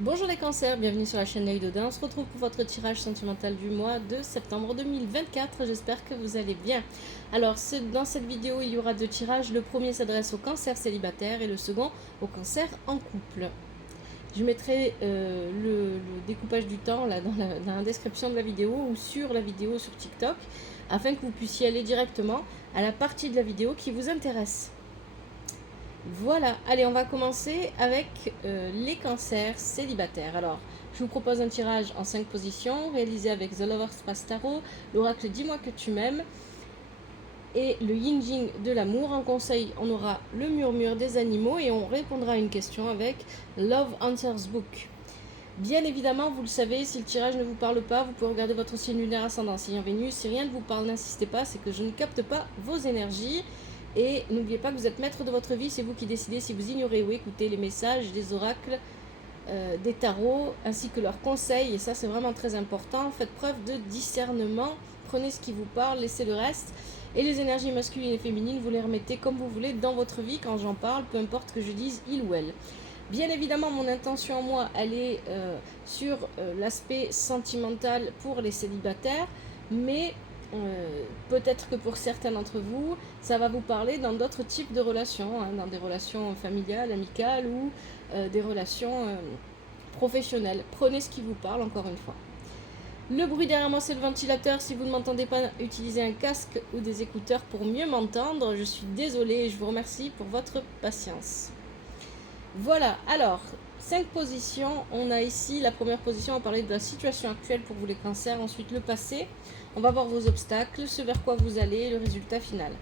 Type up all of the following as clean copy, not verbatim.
Bonjour les cancers, bienvenue sur la chaîne L'Œil Dodin. On se retrouve pour votre tirage sentimental du mois de septembre 2024. J'espère que vous allez bien. Alors, dans cette vidéo, il y aura deux tirages. Le premier s'adresse au cancer célibataire et le second au cancer en couple. Je mettrai le découpage du temps là, dans la description de la vidéo ou sur la vidéo sur TikTok afin que vous puissiez aller directement à la partie de la vidéo qui vous intéresse. Voilà, allez, on va commencer avec les cancers célibataires. Alors, je vous propose un tirage en 5 positions, réalisé avec The Lover's Path Tarot, l'oracle Dis-moi que tu m'aimes, et le Yin Jing de l'amour. En conseil, on aura le murmure des animaux, et on répondra à une question avec Love Answers Book. Bien évidemment, vous le savez, si le tirage ne vous parle pas, vous pouvez regarder votre signe lunaire ascendant, signe en Vénus. Si rien ne vous parle, n'insistez pas, c'est que je ne capte pas vos énergies. Et n'oubliez pas que vous êtes maître de votre vie, c'est vous qui décidez si vous ignorez ou écoutez les messages des oracles, des tarots, ainsi que leurs conseils. Et ça, c'est vraiment très important. Faites preuve de discernement, prenez ce qui vous parle, laissez le reste. Et les énergies masculines et féminines, vous les remettez comme vous voulez dans votre vie quand j'en parle, peu importe que je dise il ou elle. Bien évidemment, mon intention, moi, elle est sur l'aspect sentimental pour les célibataires, mais peut-être que pour certains d'entre vous, ça va vous parler dans d'autres types de relations, dans des relations familiales, amicales ou des relations professionnelles. Prenez ce qui vous parle, encore une fois. Le bruit derrière moi, c'est le ventilateur. Si vous ne m'entendez pas, utilisez un casque ou des écouteurs pour mieux m'entendre. Je suis désolée et je vous remercie pour votre patience. Voilà, alors, 5 positions. On a ici la première position, on va parler de la situation actuelle pour vous les cancers. Ensuite, le passé. On va voir vos obstacles, ce vers quoi vous allez, le résultat final.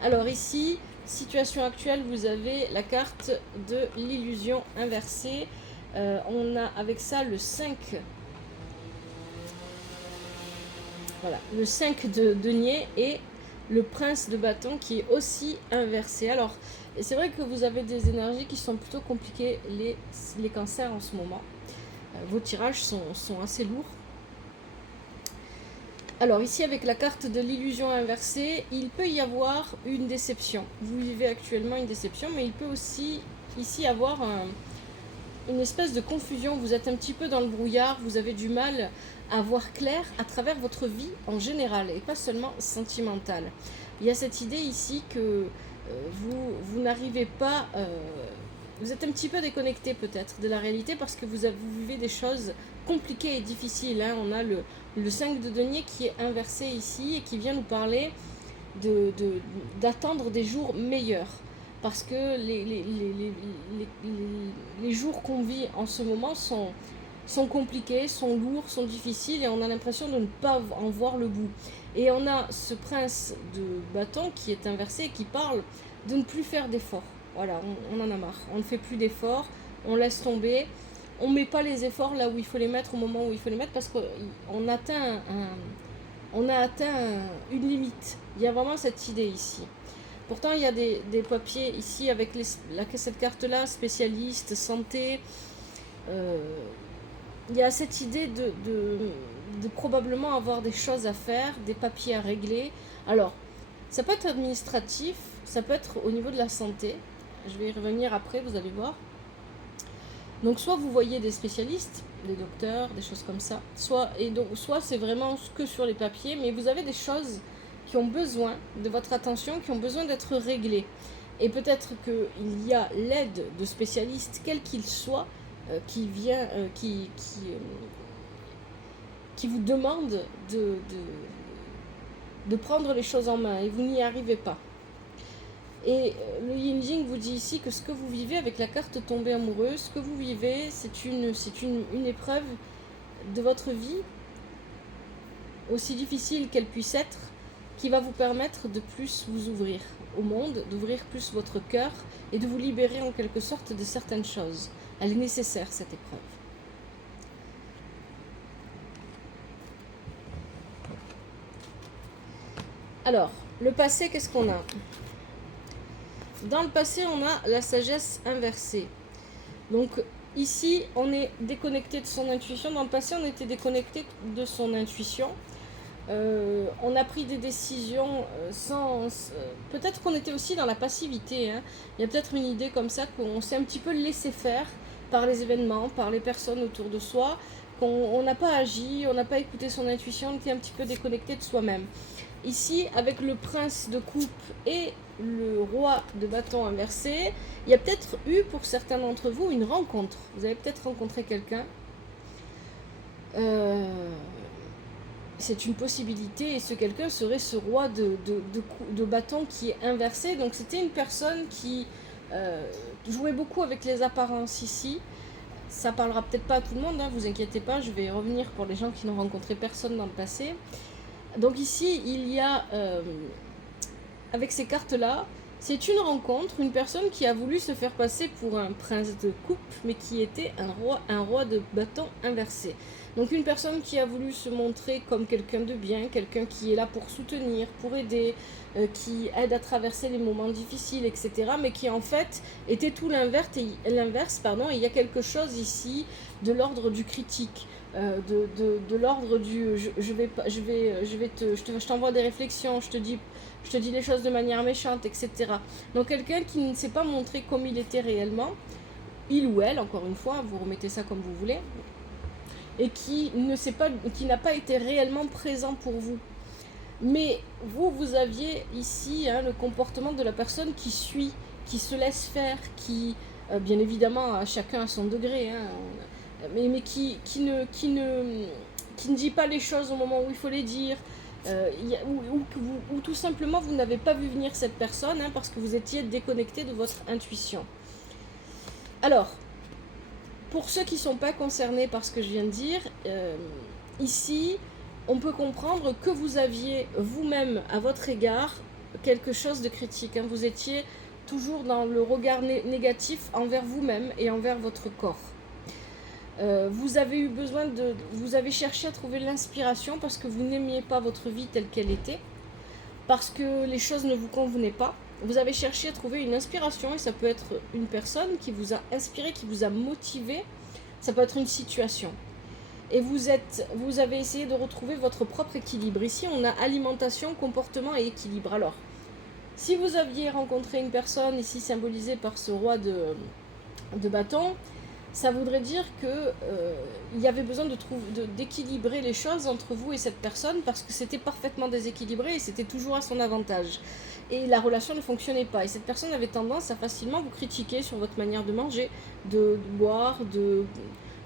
Alors ici, situation actuelle, vous avez la carte de l'illusion inversée. On a avec ça le 5. Voilà, le 5 de denier et le prince de bâton qui est aussi inversé. Alors, c'est vrai que vous avez des énergies qui sont plutôt compliquées, les cancers en ce moment. Vos tirages sont assez lourds. Alors ici, avec la carte de l'illusion inversée, il peut y avoir une déception. Vous vivez actuellement une déception, mais il peut aussi ici avoir une espèce de confusion. Vous êtes un petit peu dans le brouillard, vous avez du mal à voir clair à travers votre vie en général et pas seulement sentimentale. Il y a cette idée ici que vous n'arrivez pas... vous êtes un petit peu déconnecté peut-être de la réalité parce que vous vivez des choses compliquées et difficiles. On a le 5 de denier qui est inversé ici et qui vient nous parler d'attendre des jours meilleurs. Parce que les jours qu'on vit en ce moment sont compliqués, sont lourds, sont difficiles et on a l'impression de ne pas en voir le bout. Et on a ce prince de bâton qui est inversé et qui parle de ne plus faire d'efforts. Voilà, on en a marre. On ne fait plus d'efforts, on laisse tomber. On ne met pas les efforts là où il faut les mettre au moment où il faut les mettre parce qu'on atteint on a atteint une limite. Il y a vraiment cette idée ici. Pourtant, il y a des papiers ici avec cette carte-là, spécialiste, santé. Il y a cette idée de probablement avoir des choses à faire, des papiers à régler. Alors, ça peut être administratif, ça peut être au niveau de la santé. Je vais y revenir après, vous allez voir. Donc, soit vous voyez des spécialistes, des docteurs, des choses comme ça. Soit c'est vraiment que sur les papiers, mais vous avez des choses qui ont besoin de votre attention, qui ont besoin d'être réglées. Et peut-être qu'il y a l'aide de spécialistes, quels qu'ils soient, qui vous demande de prendre les choses en main et vous n'y arrivez pas. Et le Yin Jing vous dit ici que ce que vous vivez avec la carte tombée amoureuse, ce que vous vivez, c'est une épreuve de votre vie, aussi difficile qu'elle puisse être, qui va vous permettre de plus vous ouvrir au monde, d'ouvrir plus votre cœur et de vous libérer en quelque sorte de certaines choses. Elle est nécessaire, cette épreuve. Alors, le passé, qu'est-ce qu'on a ? Dans le passé, on a la sagesse inversée. Donc, ici, on est déconnecté de son intuition. Dans le passé, on était déconnecté de son intuition. On a pris des décisions peut-être qu'on était aussi dans la passivité. Il y a peut-être une idée comme ça qu'on s'est un petit peu laissé faire par les événements, par les personnes autour de soi, qu'on n'a pas agi, on n'a pas écouté son intuition, on était un petit peu déconnecté de soi-même. Ici, avec le prince de coupe et le roi de bâton inversé, il y a peut-être eu pour certains d'entre vous une rencontre. Vous avez peut-être rencontré quelqu'un. C'est une possibilité et ce quelqu'un serait ce roi de bâton qui est inversé. Donc c'était une personne qui jouait beaucoup avec les apparences ici. Ça parlera peut-être pas à tout le monde, hein, vous inquiétez pas, je vais revenir pour les gens qui n'ont rencontré personne dans le passé. Donc ici, il y a, avec ces cartes-là, c'est une rencontre, une personne qui a voulu se faire passer pour un prince de coupe, mais qui était un roi de bâton inversé. Donc une personne qui a voulu se montrer comme quelqu'un de bien, quelqu'un qui est là pour soutenir, pour aider, qui aide à traverser les moments difficiles, etc. Mais qui en fait était tout l'inverse, et il y a quelque chose ici de l'ordre du critique. De l'ordre du je t'envoie des réflexions, je te dis les choses de manière méchante, etc. Donc quelqu'un qui ne s'est pas montré comme il était réellement, il ou elle, encore une fois, vous remettez ça comme vous voulez, et qui n'a pas été réellement présent pour vous. Mais vous aviez ici le comportement de la personne qui suit, qui se laisse faire, qui, bien évidemment, chacun à son degré, mais qui ne dit pas les choses au moment où il faut les dire, ou tout simplement vous n'avez pas vu venir cette personne parce que vous étiez déconnecté de votre intuition. Alors, pour ceux qui ne sont pas concernés par ce que je viens de dire, ici, on peut comprendre que vous aviez vous-même à votre égard quelque chose de critique. Vous étiez toujours dans le regard négatif envers vous-même et envers votre corps. Vous avez cherché à trouver l'inspiration parce que vous n'aimiez pas votre vie telle qu'elle était, parce que les choses ne vous convenaient pas. Vous avez cherché à trouver une inspiration et ça peut être une personne qui vous a inspiré, qui vous a motivé, ça peut être une situation. Et vous avez essayé de retrouver votre propre équilibre. Ici, on a alimentation, comportement et équilibre. Alors, si vous aviez rencontré une personne, ici symbolisée par ce roi de bâton, ça voudrait dire qu'il y avait besoin d'équilibrer les choses entre vous et cette personne parce que c'était parfaitement déséquilibré et c'était toujours à son avantage. Et la relation ne fonctionnait pas. Et cette personne avait tendance à facilement vous critiquer sur votre manière de manger, de boire,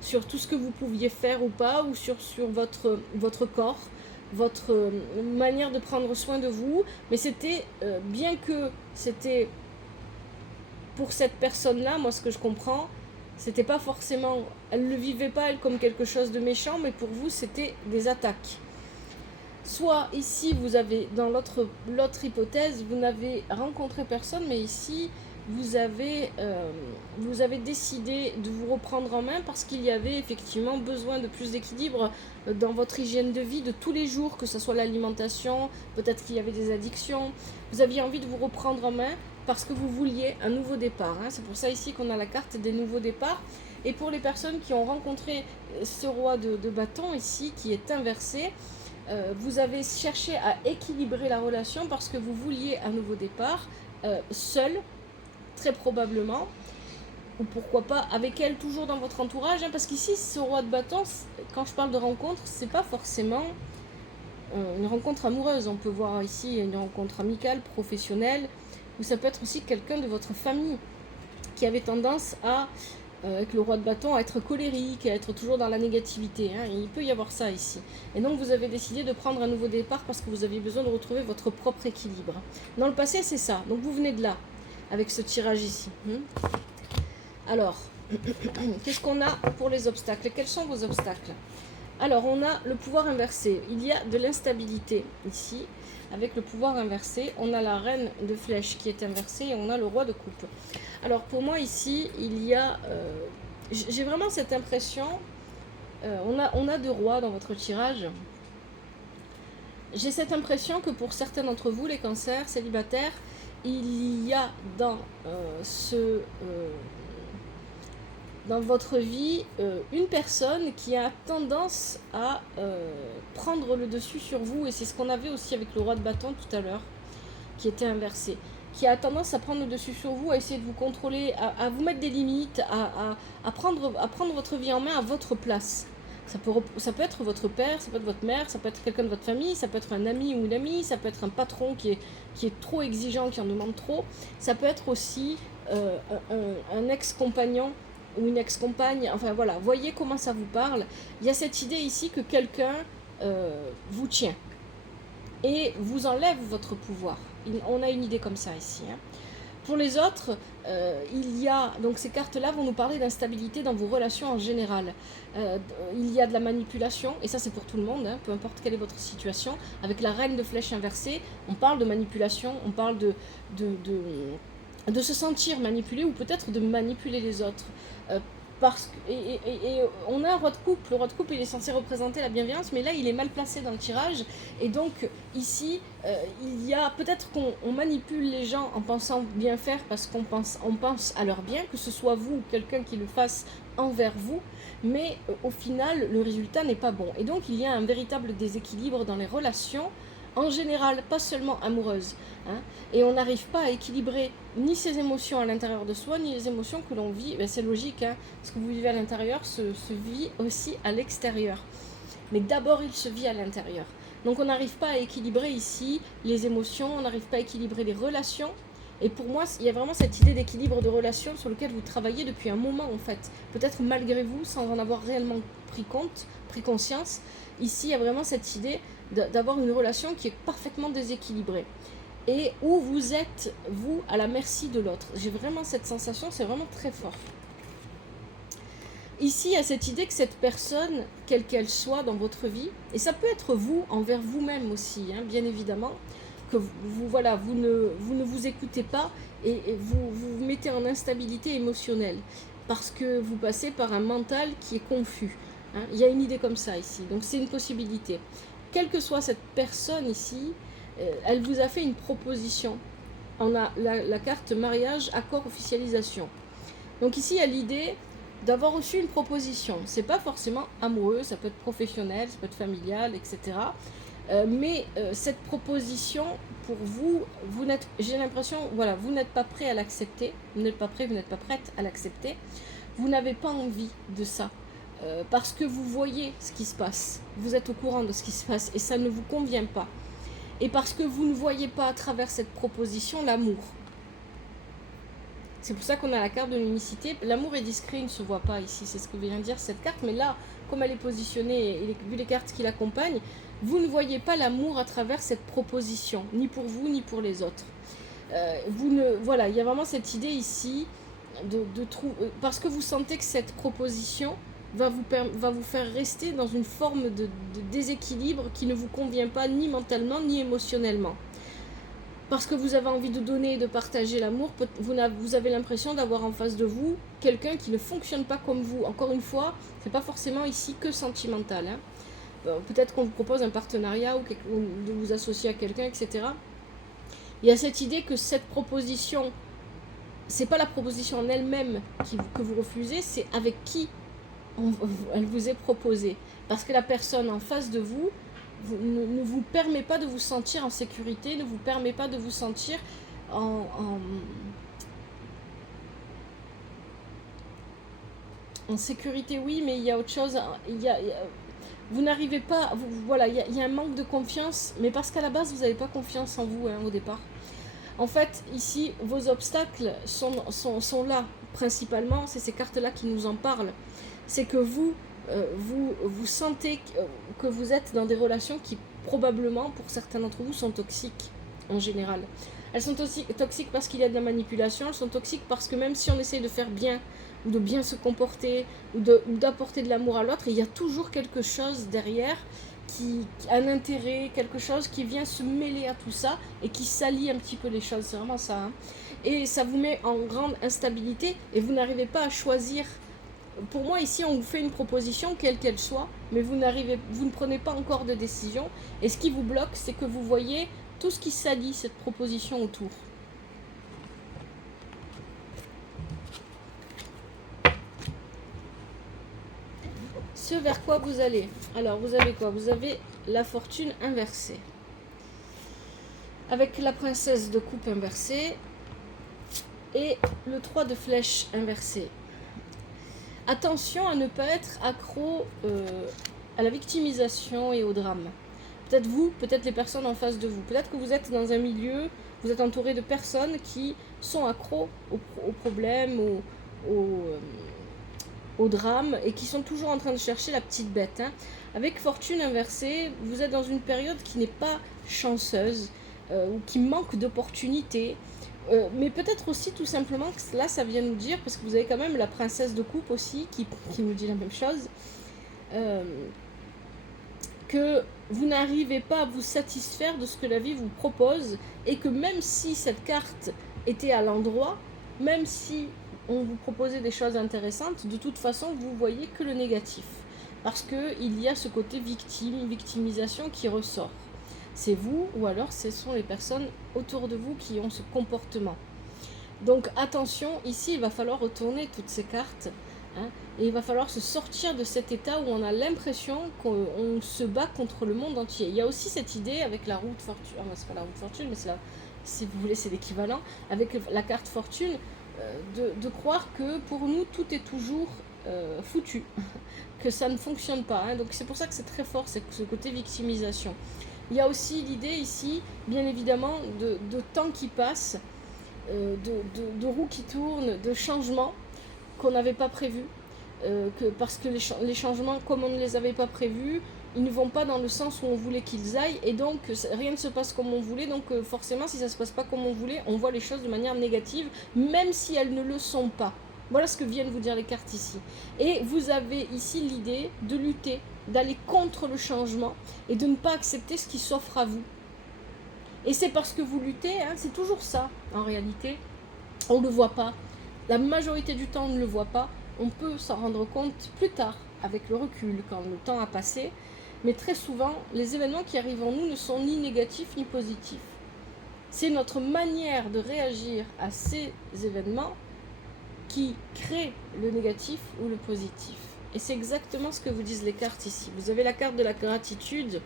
sur tout ce que vous pouviez faire ou pas, ou sur votre corps, votre manière de prendre soin de vous. Mais c'était, bien que c'était pour cette personne-là, moi ce que je comprends, c'était pas forcément, elle ne le vivait pas elle comme quelque chose de méchant, mais pour vous c'était des attaques. Soit ici vous avez, dans l'autre hypothèse, vous n'avez rencontré personne, mais ici vous avez décidé de vous reprendre en main parce qu'il y avait effectivement besoin de plus d'équilibre dans votre hygiène de vie de tous les jours, que ce soit l'alimentation, peut-être qu'il y avait des addictions. Vous aviez envie de vous reprendre en main parce que vous vouliez un nouveau départ. C'est pour ça ici qu'on a la carte des nouveaux départs. Et pour les personnes qui ont rencontré ce roi de bâton ici, qui est inversé, vous avez cherché à équilibrer la relation parce que vous vouliez un nouveau départ, seul, très probablement, ou pourquoi pas avec elle toujours dans votre entourage, parce qu'ici ce roi de bâton, quand je parle de rencontre, c'est pas forcément une rencontre amoureuse. On peut voir ici une rencontre amicale, professionnelle, ou ça peut être aussi quelqu'un de votre famille qui avait tendance à, avec le roi de bâton, à être colérique, à être toujours dans la négativité. Il peut y avoir ça ici. Et donc vous avez décidé de prendre un nouveau départ parce que vous aviez besoin de retrouver votre propre équilibre. Dans le passé, c'est ça. Donc vous venez de là, avec ce tirage ici. Alors, qu'est-ce qu'on a pour les obstacles? Quels sont vos obstacles? Alors, on a le pouvoir inversé. Il y a de l'instabilité ici. Avec le pouvoir inversé, on a la reine de flèche qui est inversée et on a le roi de coupe. Alors, pour moi, ici, il y a... j'ai vraiment cette impression... on a deux rois dans votre tirage. J'ai cette impression que pour certains d'entre vous, les cancers célibataires, il y a dans dans votre vie une personne qui a tendance à prendre le dessus sur vous, et c'est ce qu'on avait aussi avec le roi de bâton tout à l'heure, qui était inversé. qui a tendance à prendre le dessus sur vous, à essayer de vous contrôler, à vous mettre des limites, à prendre votre vie en main à votre place. Ça peut être votre père, ça peut être votre mère, ça peut être quelqu'un de votre famille, ça peut être un ami ou une amie, ça peut être un patron qui est trop exigeant, qui en demande trop. Ça peut être aussi un ex-compagnon ou une ex-compagne. Enfin voilà, voyez comment ça vous parle. Il y a cette idée ici que quelqu'un vous tient et vous enlève votre pouvoir. On a une idée comme ça ici. Hein. Pour les autres, il y a, donc ces cartes-là vont nous parler d'instabilité dans vos relations en général. Il y a de la manipulation, et ça c'est pour tout le monde, hein, peu importe quelle est votre situation. Avec la reine de flèche inversée, on parle de manipulation, on parle de se sentir manipulé ou peut-être de manipuler les autres. Et on a un roi de coupe. Le roi de coupe, il est censé représenter la bienveillance, mais là, il est mal placé dans le tirage. Et donc, ici, il y a peut-être qu'on manipule les gens en pensant bien faire parce qu'on pense à leur bien, que ce soit vous ou quelqu'un qui le fasse envers vous, mais au final, le résultat n'est pas bon. Et donc, il y a un véritable déséquilibre dans les relations, en général, pas seulement amoureuses. Hein, et on n'arrive pas à équilibrer ni ses émotions à l'intérieur de soi, ni les émotions que l'on vit. Ben, c'est logique, hein, ce que vous vivez à l'intérieur se vit aussi à l'extérieur. Mais d'abord, il se vit à l'intérieur. Donc on n'arrive pas à équilibrer ici les émotions, on n'arrive pas à équilibrer les relations. Et pour moi, il y a vraiment cette idée d'équilibre de relations sur lequel vous travaillez depuis un moment en fait. Peut-être malgré vous, sans en avoir réellement pris conscience. Ici, il y a vraiment cette idée d'avoir une relation qui est parfaitement déséquilibrée. Et où vous êtes, vous, à la merci de l'autre. J'ai vraiment cette sensation, c'est vraiment très fort. Ici, il y a cette idée que cette personne, quelle qu'elle soit dans votre vie, et ça peut être vous, envers vous-même aussi, hein, bien évidemment, que vous ne vous écoutez pas et vous mettez en instabilité émotionnelle, parce que vous passez par un mental qui est confus. Hein. Il y a une idée comme ça ici, donc c'est une possibilité. Quelle que soit cette personne ici, elle vous a fait une proposition. On a la carte mariage, accord, officialisation. Donc ici, il y a l'idée d'avoir reçu une proposition. C'est pas forcément amoureux, ça peut être professionnel, ça peut être familial, etc. Mais cette proposition, pour vous, j'ai l'impression, voilà, vous n'êtes pas prêt à l'accepter, vous n'êtes pas prête à l'accepter, vous n'avez pas envie de ça. Parce que vous voyez ce qui se passe, vous êtes au courant de ce qui se passe et ça ne vous convient pas. Et parce que vous ne voyez pas à travers cette proposition l'amour. C'est pour ça qu'on a la carte de l'unicité. L'amour est discret, il ne se voit pas ici, c'est ce que vient dire cette carte. Mais là, comme elle est positionnée, et vu les cartes qui l'accompagnent, vous ne voyez pas l'amour à travers cette proposition, ni pour vous, ni pour les autres. Voilà, il y a vraiment cette idée ici, de trouver, parce que vous sentez que cette proposition va vous faire rester dans une forme de déséquilibre qui ne vous convient pas ni mentalement ni émotionnellement. Parce que vous avez envie de donner et de partager l'amour, vous avez l'impression d'avoir en face de vous quelqu'un qui ne fonctionne pas comme vous. Encore une fois, c'est pas forcément ici que sentimental. Hein. Peut-être qu'on vous propose un partenariat ou de vous associer à quelqu'un, etc. Il y a cette idée que cette proposition, c'est pas la proposition en elle-même que vous refusez, c'est avec qui elle vous est proposée. Parce que la personne en face de vous ne vous permet pas de vous sentir en sécurité, ne vous permet pas de vous sentir en sécurité, oui, mais il y a autre chose. Vous n'arrivez pas, voilà, il y a un manque de confiance, mais parce qu'à la base, vous n'avez pas confiance en vous, hein, au départ. En fait, ici, vos obstacles sont là, principalement, c'est ces cartes-là qui nous en parlent. C'est que vous sentez que vous êtes dans des relations qui, probablement, pour certains d'entre vous, sont toxiques, en général. Elles sont aussi toxiques parce qu'il y a de la manipulation, elles sont toxiques parce que même si on essaye de faire bien, ou de bien se comporter, ou d'apporter de l'amour à l'autre, il y a toujours quelque chose derrière, un intérêt, quelque chose qui vient se mêler à tout ça, et qui salit un petit peu les choses, c'est vraiment ça. Hein. Et ça vous met en grande instabilité, et vous n'arrivez pas à choisir. Pour moi, ici, on vous fait une proposition, quelle qu'elle soit, mais vous ne prenez pas encore de décision. Et ce qui vous bloque, c'est que vous voyez tout ce qui salit cette proposition autour. Ce vers quoi vous allez. Alors, vous avez quoi? Vous avez la fortune inversée. avec la princesse de coupe inversée et le 3 de flèche inversé. Attention à ne pas être accro à la victimisation et au drame. Peut-être vous, peut-être les personnes en face de vous. Peut-être que vous êtes dans un milieu, vous êtes entouré de personnes qui sont accros aux problèmes, au drame, et qui sont toujours en train de chercher la petite bête. Hein. Avec fortune inversée, vous êtes dans une période qui n'est pas chanceuse, ou qui manque d'opportunités. Mais peut-être aussi tout simplement que là ça vient nous dire, parce que vous avez quand même la princesse de coupe aussi qui nous dit la même chose, que vous n'arrivez pas à vous satisfaire de ce que la vie vous propose, et que même si cette carte était à l'endroit, même si on vous proposait des choses intéressantes, de toute façon vous voyez que le négatif, parce qu'il y a ce côté victimisation qui ressort. C'est vous, ou alors ce sont les personnes autour de vous qui ont ce comportement. Donc attention, ici il va falloir retourner toutes ces cartes, hein, et il va falloir se sortir de cet état où on a l'impression qu'on se bat contre le monde entier. Il y a aussi cette idée avec la roue de fortune, c'est pas la roue de fortune, mais c'est la, si vous voulez c'est l'équivalent, avec la carte fortune, de croire que pour nous tout est toujours foutu, que ça ne fonctionne pas. Hein. Donc c'est pour ça que c'est très fort, c'est ce côté victimisation. Il y a aussi l'idée ici, bien évidemment, de temps qui passe, de roues qui tournent, de changements qu'on n'avait pas prévus, parce que les changements, comme on ne les avait pas prévus, ils ne vont pas dans le sens où on voulait qu'ils aillent, et donc rien ne se passe comme on voulait, donc forcément si ça ne se passe pas comme on voulait, on voit les choses de manière négative, même si elles ne le sont pas. Voilà ce que viennent vous dire les cartes ici. Et vous avez ici l'idée de lutter, d'aller contre le changement et de ne pas accepter ce qui s'offre à vous. Et c'est parce que vous luttez, hein, c'est toujours ça en réalité. On ne le voit pas. La majorité du temps on ne le voit pas. On peut s'en rendre compte plus tard, avec le recul, quand le temps a passé. Mais très souvent, les événements qui arrivent en nous ne sont ni négatifs ni positifs. C'est notre manière de réagir à ces événements qui crée le négatif ou le positif. Et c'est exactement ce que vous disent les cartes ici. Vous avez la carte de la gratitude,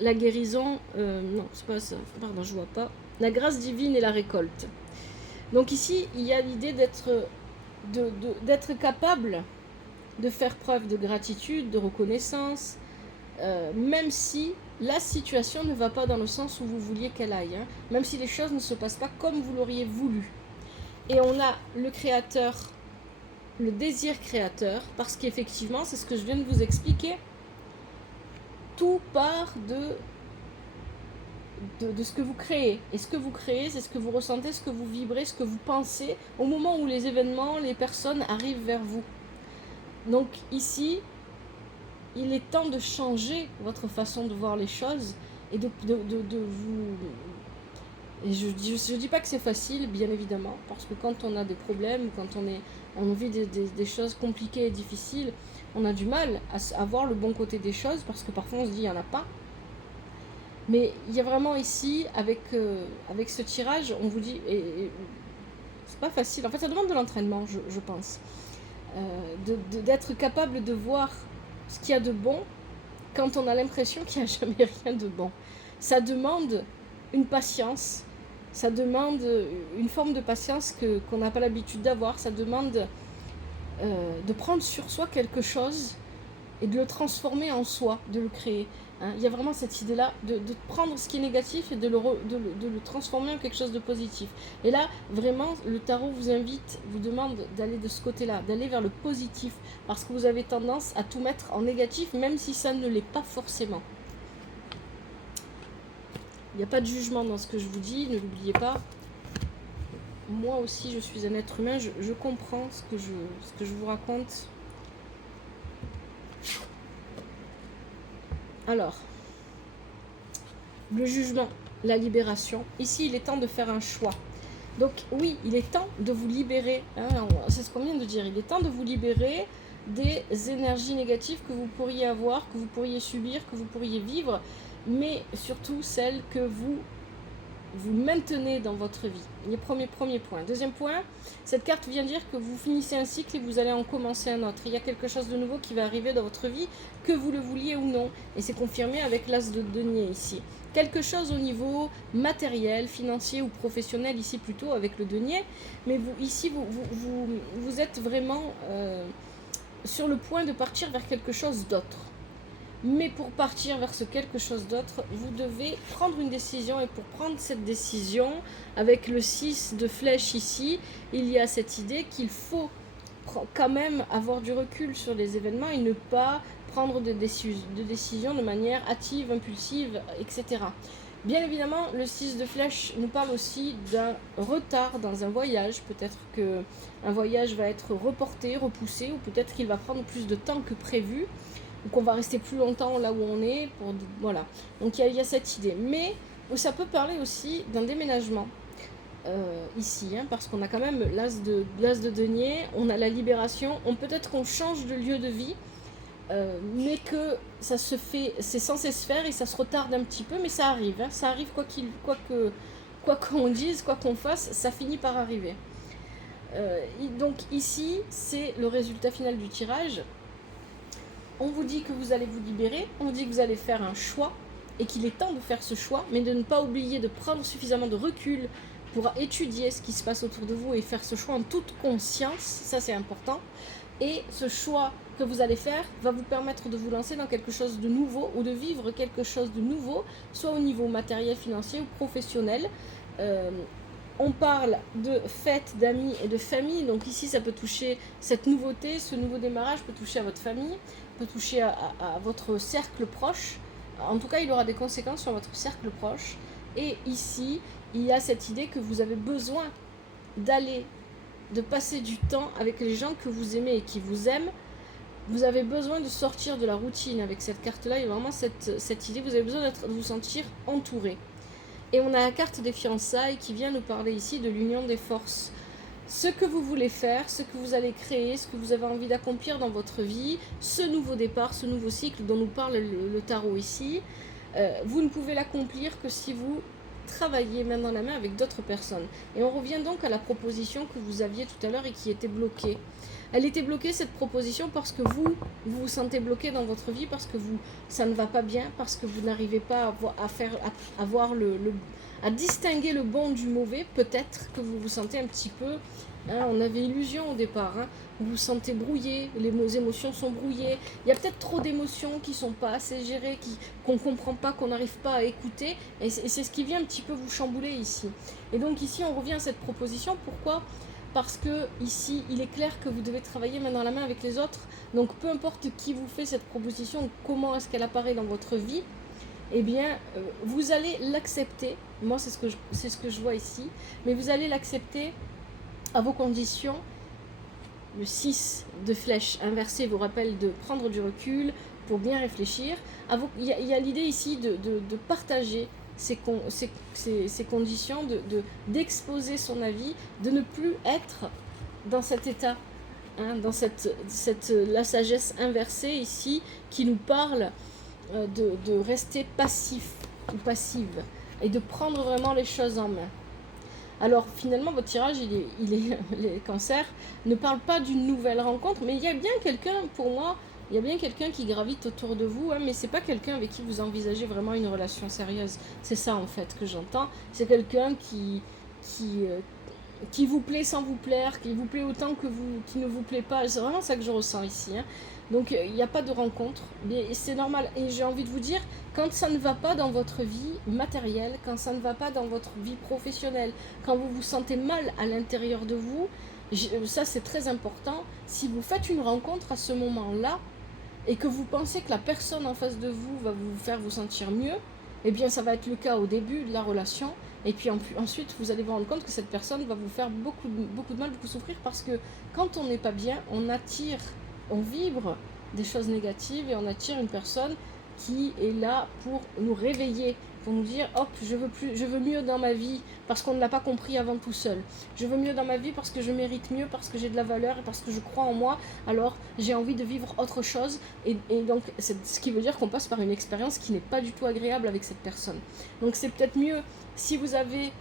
la guérison, non, c'est pas ça, pardon, je vois pas. La grâce divine et la récolte. Donc ici, il y a l'idée d'être capable de faire preuve de gratitude, de reconnaissance, même si la situation ne va pas dans le sens où vous vouliez qu'elle aille, hein, même si les choses ne se passent pas comme vous l'auriez voulu. Et on a le créateur, le désir créateur, parce qu'effectivement, c'est ce que je viens de vous expliquer, tout part de ce que vous créez. Et ce que vous créez, c'est ce que vous ressentez, ce que vous vibrez, ce que vous pensez, au moment où les événements, les personnes arrivent vers vous. Donc ici, il est temps de changer votre façon de voir les choses et de vous... Et je dis pas que c'est facile, bien évidemment, parce que quand on a des problèmes, quand on vit des choses compliquées et difficiles, on a du mal à voir le bon côté des choses, parce que parfois on se dit il n'y en a pas. Mais il y a vraiment ici, avec ce tirage, on vous dit, et c'est pas facile, en fait ça demande de l'entraînement, je pense, d'être capable de voir ce qu'il y a de bon, quand on a l'impression qu'il n'y a jamais rien de bon. Ça demande une patience, ça demande une forme de patience qu'on n'a pas l'habitude d'avoir, ça demande de prendre sur soi quelque chose et de le transformer en soi, de le créer. Hein. Il y a vraiment cette idée-là de prendre ce qui est négatif et de le transformer en quelque chose de positif. Et là, vraiment, le tarot vous demande d'aller de ce côté-là, d'aller vers le positif, parce que vous avez tendance à tout mettre en négatif, même si ça ne l'est pas forcément. Il n'y a pas de jugement dans ce que je vous dis, ne l'oubliez pas. Moi aussi, je suis un être humain, je comprends ce que je vous raconte. Alors, le jugement, la libération. Ici, il est temps de faire un choix. Donc oui, il est temps de vous libérer. Hein, c'est ce qu'on vient de dire. Il est temps de vous libérer des énergies négatives que vous pourriez avoir, que vous pourriez subir, que vous pourriez vivre, mais surtout celles que vous vous maintenez dans votre vie. Le premier point. Deuxième point, cette carte vient dire que vous finissez un cycle et vous allez en commencer un autre. Il y a quelque chose de nouveau qui va arriver dans votre vie, que vous le vouliez ou non. Et c'est confirmé avec l'as de denier ici. Quelque chose au niveau matériel, financier ou professionnel ici plutôt avec le denier. Mais vous, ici, vous êtes vraiment sur le point de partir vers quelque chose d'autre. Mais pour partir vers ce quelque chose d'autre, vous devez prendre une décision. Et pour prendre cette décision, avec le 6 de flèche ici, il y a cette idée qu'il faut quand même avoir du recul sur les événements et ne pas prendre de décisions de manière hâtive, impulsive, etc. Bien évidemment, le 6 de flèche nous parle aussi d'un retard dans un voyage. Peut-être qu'un voyage va être reporté, repoussé, ou peut-être qu'il va prendre plus de temps que prévu, ou qu'on va rester plus longtemps là où on est. Voilà. Donc il y a cette idée. Mais ça peut parler aussi d'un déménagement. Ici, parce qu'on a quand même l'as de denier, on a la libération, peut-être qu'on change de lieu de vie, mais que ça se fait, c'est censé se faire et ça se retarde un petit peu, mais ça arrive, ça arrive quoi qu'on dise, quoi qu'on fasse, ça finit par arriver. Donc ici, c'est le résultat final du tirage. On vous dit que vous allez vous libérer, on vous dit que vous allez faire un choix et qu'il est temps de faire ce choix, mais de ne pas oublier de prendre suffisamment de recul pour étudier ce qui se passe autour de vous et faire ce choix en toute conscience, ça c'est important. Et ce choix que vous allez faire va vous permettre de vous lancer dans quelque chose de nouveau ou de vivre quelque chose de nouveau, soit au niveau matériel, financier ou professionnel. On parle de fêtes, d'amis et de famille, donc ici ça peut toucher cette nouveauté, ce nouveau démarrage peut toucher à votre famille, peut toucher à votre cercle proche. En tout cas, il aura des conséquences sur votre cercle proche. Et ici, il y a cette idée que vous avez besoin de passer du temps avec les gens que vous aimez et qui vous aiment. Vous avez besoin de sortir de la routine avec cette carte-là. Il y a vraiment cette idée, vous avez besoin de vous sentir entouré. Et on a la carte des fiançailles qui vient nous parler ici de l'union des forces. Ce que vous voulez faire, ce que vous allez créer, ce que vous avez envie d'accomplir dans votre vie, ce nouveau départ, ce nouveau cycle dont nous parle le tarot ici, vous ne pouvez l'accomplir que si vous travaillez main dans la main avec d'autres personnes. Et on revient donc à la proposition que vous aviez tout à l'heure et qui était bloquée. Elle était bloquée, cette proposition, parce que vous vous sentez bloqué dans votre vie, parce que ça ne va pas bien, parce que vous n'arrivez pas à distinguer le bon du mauvais. Peut-être que vous vous sentez un petit peu, on avait illusion au départ, vous vous sentez brouillé, les émotions sont brouillées, il y a peut-être trop d'émotions qui ne sont pas assez gérées, qu'on ne comprend pas, qu'on n'arrive pas à écouter, et c'est ce qui vient un petit peu vous chambouler ici. Et donc ici on revient à cette proposition. Pourquoi ? Parce que ici, il est clair que vous devez travailler main dans la main avec les autres. Donc peu importe qui vous fait cette proposition, comment est-ce qu'elle apparaît dans votre vie, eh bien, vous allez l'accepter. Moi, c'est ce que je vois ici. Mais vous allez l'accepter à vos conditions. Le 6 de flèche inversé vous rappelle de prendre du recul pour bien réfléchir. Il y a l'idée ici de partager ces conditions, d'exposer son avis, de ne plus être dans cet état, dans la sagesse inversée ici qui nous parle de rester passif ou passive et de prendre vraiment les choses en main. Alors finalement votre tirage, les cancers, ne parle pas d'une nouvelle rencontre, mais il y a bien quelqu'un, pour moi, il y a bien quelqu'un qui gravite autour de vous, mais c'est pas quelqu'un avec qui vous envisagez vraiment une relation sérieuse. C'est ça en fait que j'entends. C'est quelqu'un qui vous plaît sans vous plaire, qui vous plaît autant qui ne vous plaît pas. C'est vraiment ça que je ressens ici. Donc il n'y a pas de rencontre, mais c'est normal. Et j'ai envie de vous dire, quand ça ne va pas dans votre vie matérielle, quand ça ne va pas dans votre vie professionnelle, quand vous vous sentez mal à l'intérieur de vous, ça c'est très important. Si vous faites une rencontre à ce moment-là, et que vous pensez que la personne en face de vous va vous faire vous sentir mieux, eh bien ça va être le cas au début de la relation, et puis ensuite vous allez vous rendre compte que cette personne va vous faire beaucoup de mal, beaucoup souffrir, parce que quand on n'est pas bien, on vibre des choses négatives et on attire une personne qui est là pour nous réveiller pour nous dire hop, je veux mieux dans ma vie parce qu'on ne l'a pas compris avant tout seul. Je veux mieux dans ma vie parce que je mérite mieux, parce que j'ai de la valeur et parce que je crois en moi. Alors j'ai envie de vivre autre chose. Et donc c'est ce qui veut dire qu'on passe par une expérience qui n'est pas du tout agréable avec cette personne. Donc c'est peut-être mieux si vous avez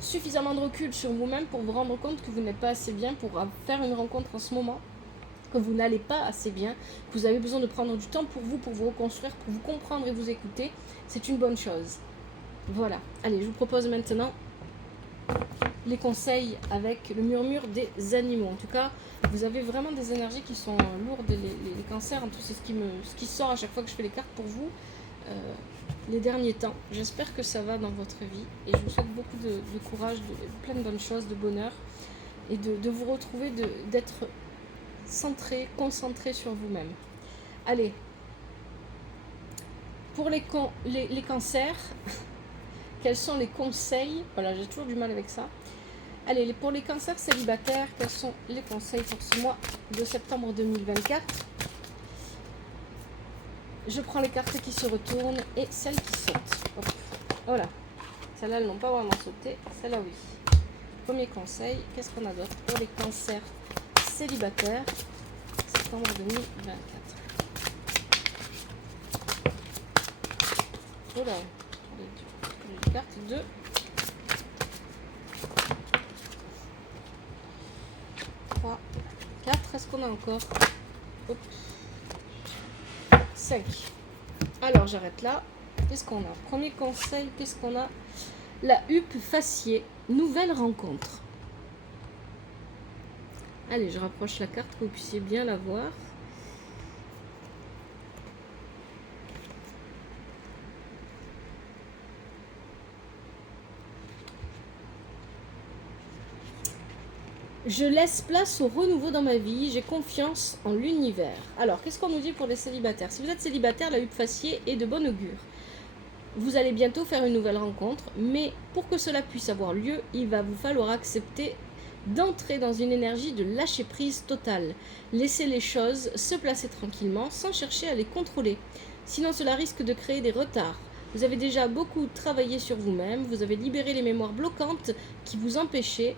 suffisamment de recul sur vous-même pour vous rendre compte que vous n'êtes pas assez bien pour faire une rencontre en ce moment, que vous n'allez pas assez bien, que vous avez besoin de prendre du temps pour vous reconstruire, pour vous comprendre et vous écouter, c'est une bonne chose. Voilà. Allez, je vous propose maintenant les conseils avec le murmure des animaux. En tout cas, vous avez vraiment des énergies qui sont lourdes, les cancers, en tout c'est ce qui sort à chaque fois que je fais les cartes pour vous. Les derniers temps. J'espère que ça va dans votre vie et je vous souhaite beaucoup de courage, plein de bonnes choses, de bonheur et de vous retrouver, d'être centré, concentré sur vous-même. Allez, pour les cancers, quels sont les conseils? Voilà, j'ai toujours du mal avec ça. Allez, pour les cancers célibataires, quels sont les conseils pour ce mois de septembre 2024? Je prends les cartes qui se retournent et celles qui sautent. Hop. Voilà. Celles-là, elles n'ont pas vraiment sauté. Celle-là, oui. Premier conseil. Qu'est-ce qu'on a d'autre pour les cancers célibataires septembre 2024? Voilà. Les cartes 2. 3. 4. Est-ce qu'on a encore? Hop. 5. Alors j'arrête là. Qu'est-ce qu'on a? Premier conseil, qu'est-ce qu'on a? La huppe faciée, nouvelle rencontre. Allez, je rapproche la carte que vous puissiez bien la voir. Je laisse place au renouveau dans ma vie, j'ai confiance en l'univers. Alors, qu'est-ce qu'on nous dit pour les célibataires? Si vous êtes célibataire, la huppe faciée est de bon augure. Vous allez bientôt faire une nouvelle rencontre, mais pour que cela puisse avoir lieu, il va vous falloir accepter d'entrer dans une énergie de lâcher prise totale. Laisser les choses se placer tranquillement sans chercher à les contrôler. Sinon, cela risque de créer des retards. Vous avez déjà beaucoup travaillé sur vous-même, vous avez libéré les mémoires bloquantes qui vous empêchaient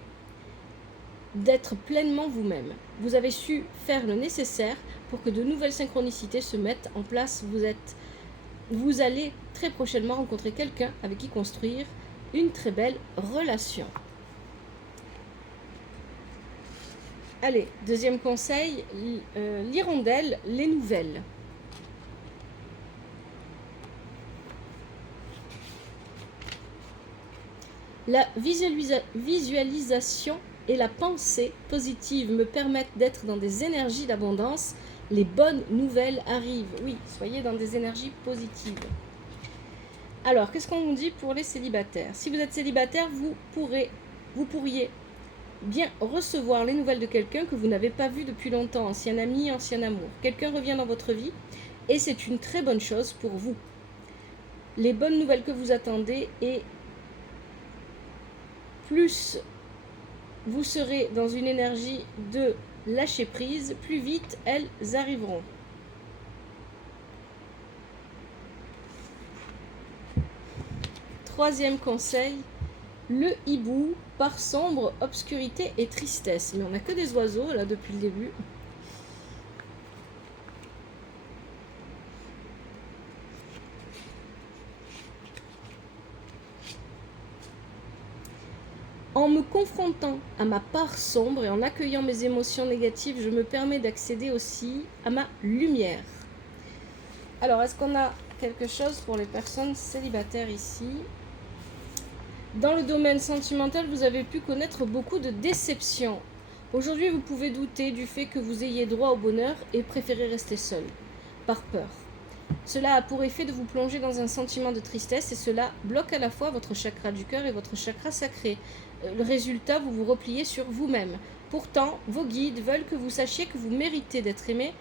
d'être pleinement vous-même. Vous avez su faire le nécessaire pour que de nouvelles synchronicités se mettent en place. Vous allez très prochainement rencontrer quelqu'un avec qui construire une très belle relation. Allez, deuxième conseil, l'hirondelle, les nouvelles. La visualisation et la pensée positive me permettent d'être dans des énergies d'abondance. Les bonnes nouvelles arrivent. Oui, soyez dans des énergies positives. Alors, qu'est-ce qu'on nous dit pour les célibataires? Si vous êtes célibataire, vous pourriez bien recevoir les nouvelles de quelqu'un que vous n'avez pas vu depuis longtemps, ancien ami, ancien amour. Quelqu'un revient dans votre vie et c'est une très bonne chose pour vous. Les bonnes nouvelles que vous attendez et plus vous serez dans une énergie de lâcher prise, plus vite elles arriveront. Troisième conseil, le hibou par sombre, obscurité et tristesse. Mais on n'a que des oiseaux là depuis le début. En me confrontant à ma part sombre et en accueillant mes émotions négatives, je me permets d'accéder aussi à ma lumière. Alors, est-ce qu'on a quelque chose pour les personnes célibataires ici? Dans le domaine sentimental, vous avez pu connaître beaucoup de déceptions. Aujourd'hui, vous pouvez douter du fait que vous ayez droit au bonheur et préférer rester seul, par peur. Cela a pour effet de vous plonger dans un sentiment de tristesse et cela bloque à la fois votre chakra du cœur et votre chakra sacré. Le résultat, vous vous repliez sur vous-même. Pourtant, vos guides veulent que vous sachiez que vous méritez d'être aimé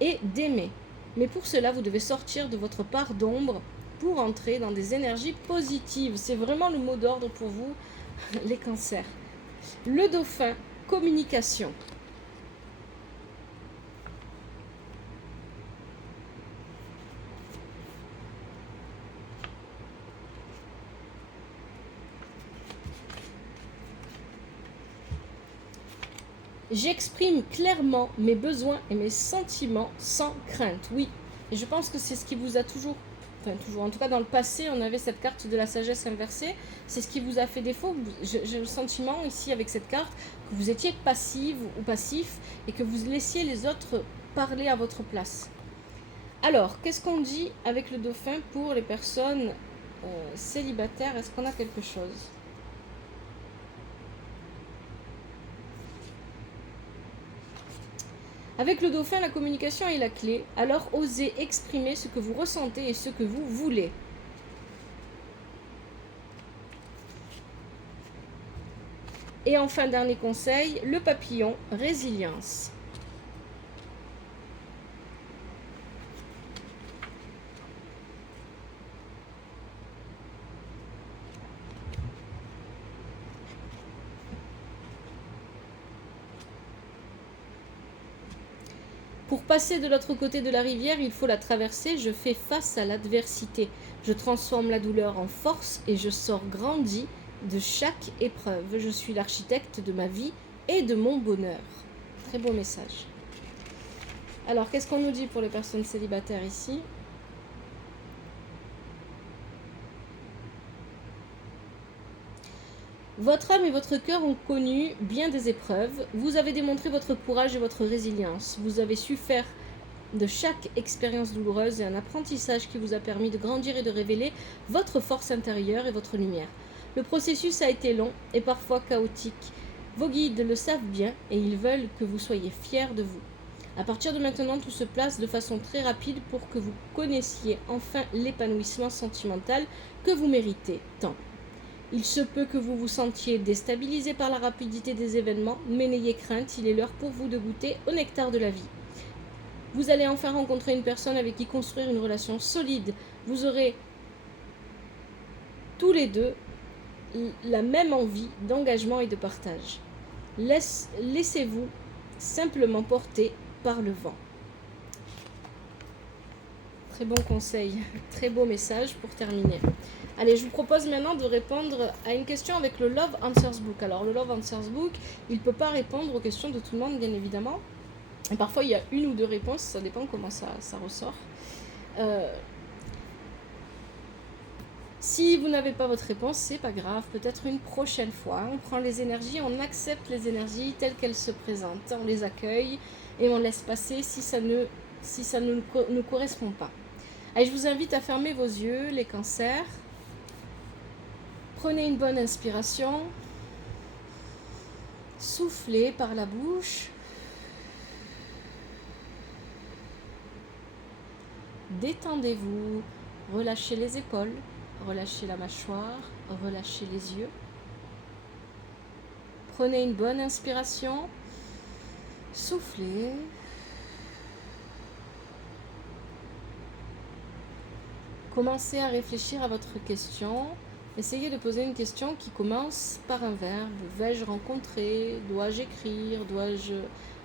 et d'aimer. Mais pour cela, vous devez sortir de votre part d'ombre pour entrer dans des énergies positives. C'est vraiment le mot d'ordre pour vous, les cancers. Le dauphin, communication. J'exprime clairement mes besoins et mes sentiments sans crainte. Oui, et je pense que c'est ce qui vous a toujours, en tout cas dans le passé, on avait cette carte de la sagesse inversée. C'est ce qui vous a fait défaut. J'ai le sentiment ici avec cette carte que vous étiez passive ou passif et que vous laissiez les autres parler à votre place. Alors, qu'est-ce qu'on dit avec le dauphin pour les personnes célibataires? Est-ce qu'on a quelque chose? Avec le dauphin, la communication est la clé, alors osez exprimer ce que vous ressentez et ce que vous voulez. Et enfin, dernier conseil, le papillon, résilience. Pour passer de l'autre côté de la rivière, il faut la traverser. Je fais face à l'adversité. Je transforme la douleur en force et je sors grandi de chaque épreuve. Je suis l'architecte de ma vie et de mon bonheur. Très beau message. Alors, qu'est-ce qu'on nous dit pour les personnes célibataires ici ? Votre âme et votre cœur ont connu bien des épreuves. Vous avez démontré votre courage et votre résilience. Vous avez su faire de chaque expérience douloureuse un apprentissage qui vous a permis de grandir et de révéler votre force intérieure et votre lumière. Le processus a été long et parfois chaotique. Vos guides le savent bien et ils veulent que vous soyez fiers de vous. À partir de maintenant, tout se place de façon très rapide pour que vous connaissiez enfin l'épanouissement sentimental que vous méritez tant. Il se peut que vous vous sentiez déstabilisé par la rapidité des événements, mais n'ayez crainte, il est l'heure pour vous de goûter au nectar de la vie. Vous allez enfin rencontrer une personne avec qui construire une relation solide. Vous aurez tous les deux la même envie d'engagement et de partage. Laissez-vous simplement porter par le vent. Très bon conseil, très beau message pour terminer. Allez, je vous propose maintenant de répondre à une question avec le Love Answers Book. Alors, le Love Answers Book, il ne peut pas répondre aux questions de tout le monde, bien évidemment. Et parfois, il y a une ou deux réponses, ça dépend comment ça ressort. Si vous n'avez pas votre réponse, c'est pas grave, peut-être une prochaine fois. On prend les énergies, on accepte les énergies telles qu'elles se présentent, on les accueille et on laisse passer si ça ne nous correspond pas. Allez, je vous invite à fermer vos yeux, les cancers. Prenez une bonne inspiration. Soufflez par la bouche. Détendez-vous. Relâchez les épaules. Relâchez la mâchoire. Relâchez les yeux. Prenez une bonne inspiration. Soufflez. Commencez à réfléchir à votre question. Essayez de poser une question qui commence par un verbe. Vais-je rencontrer? Dois-je écrire? Dois-je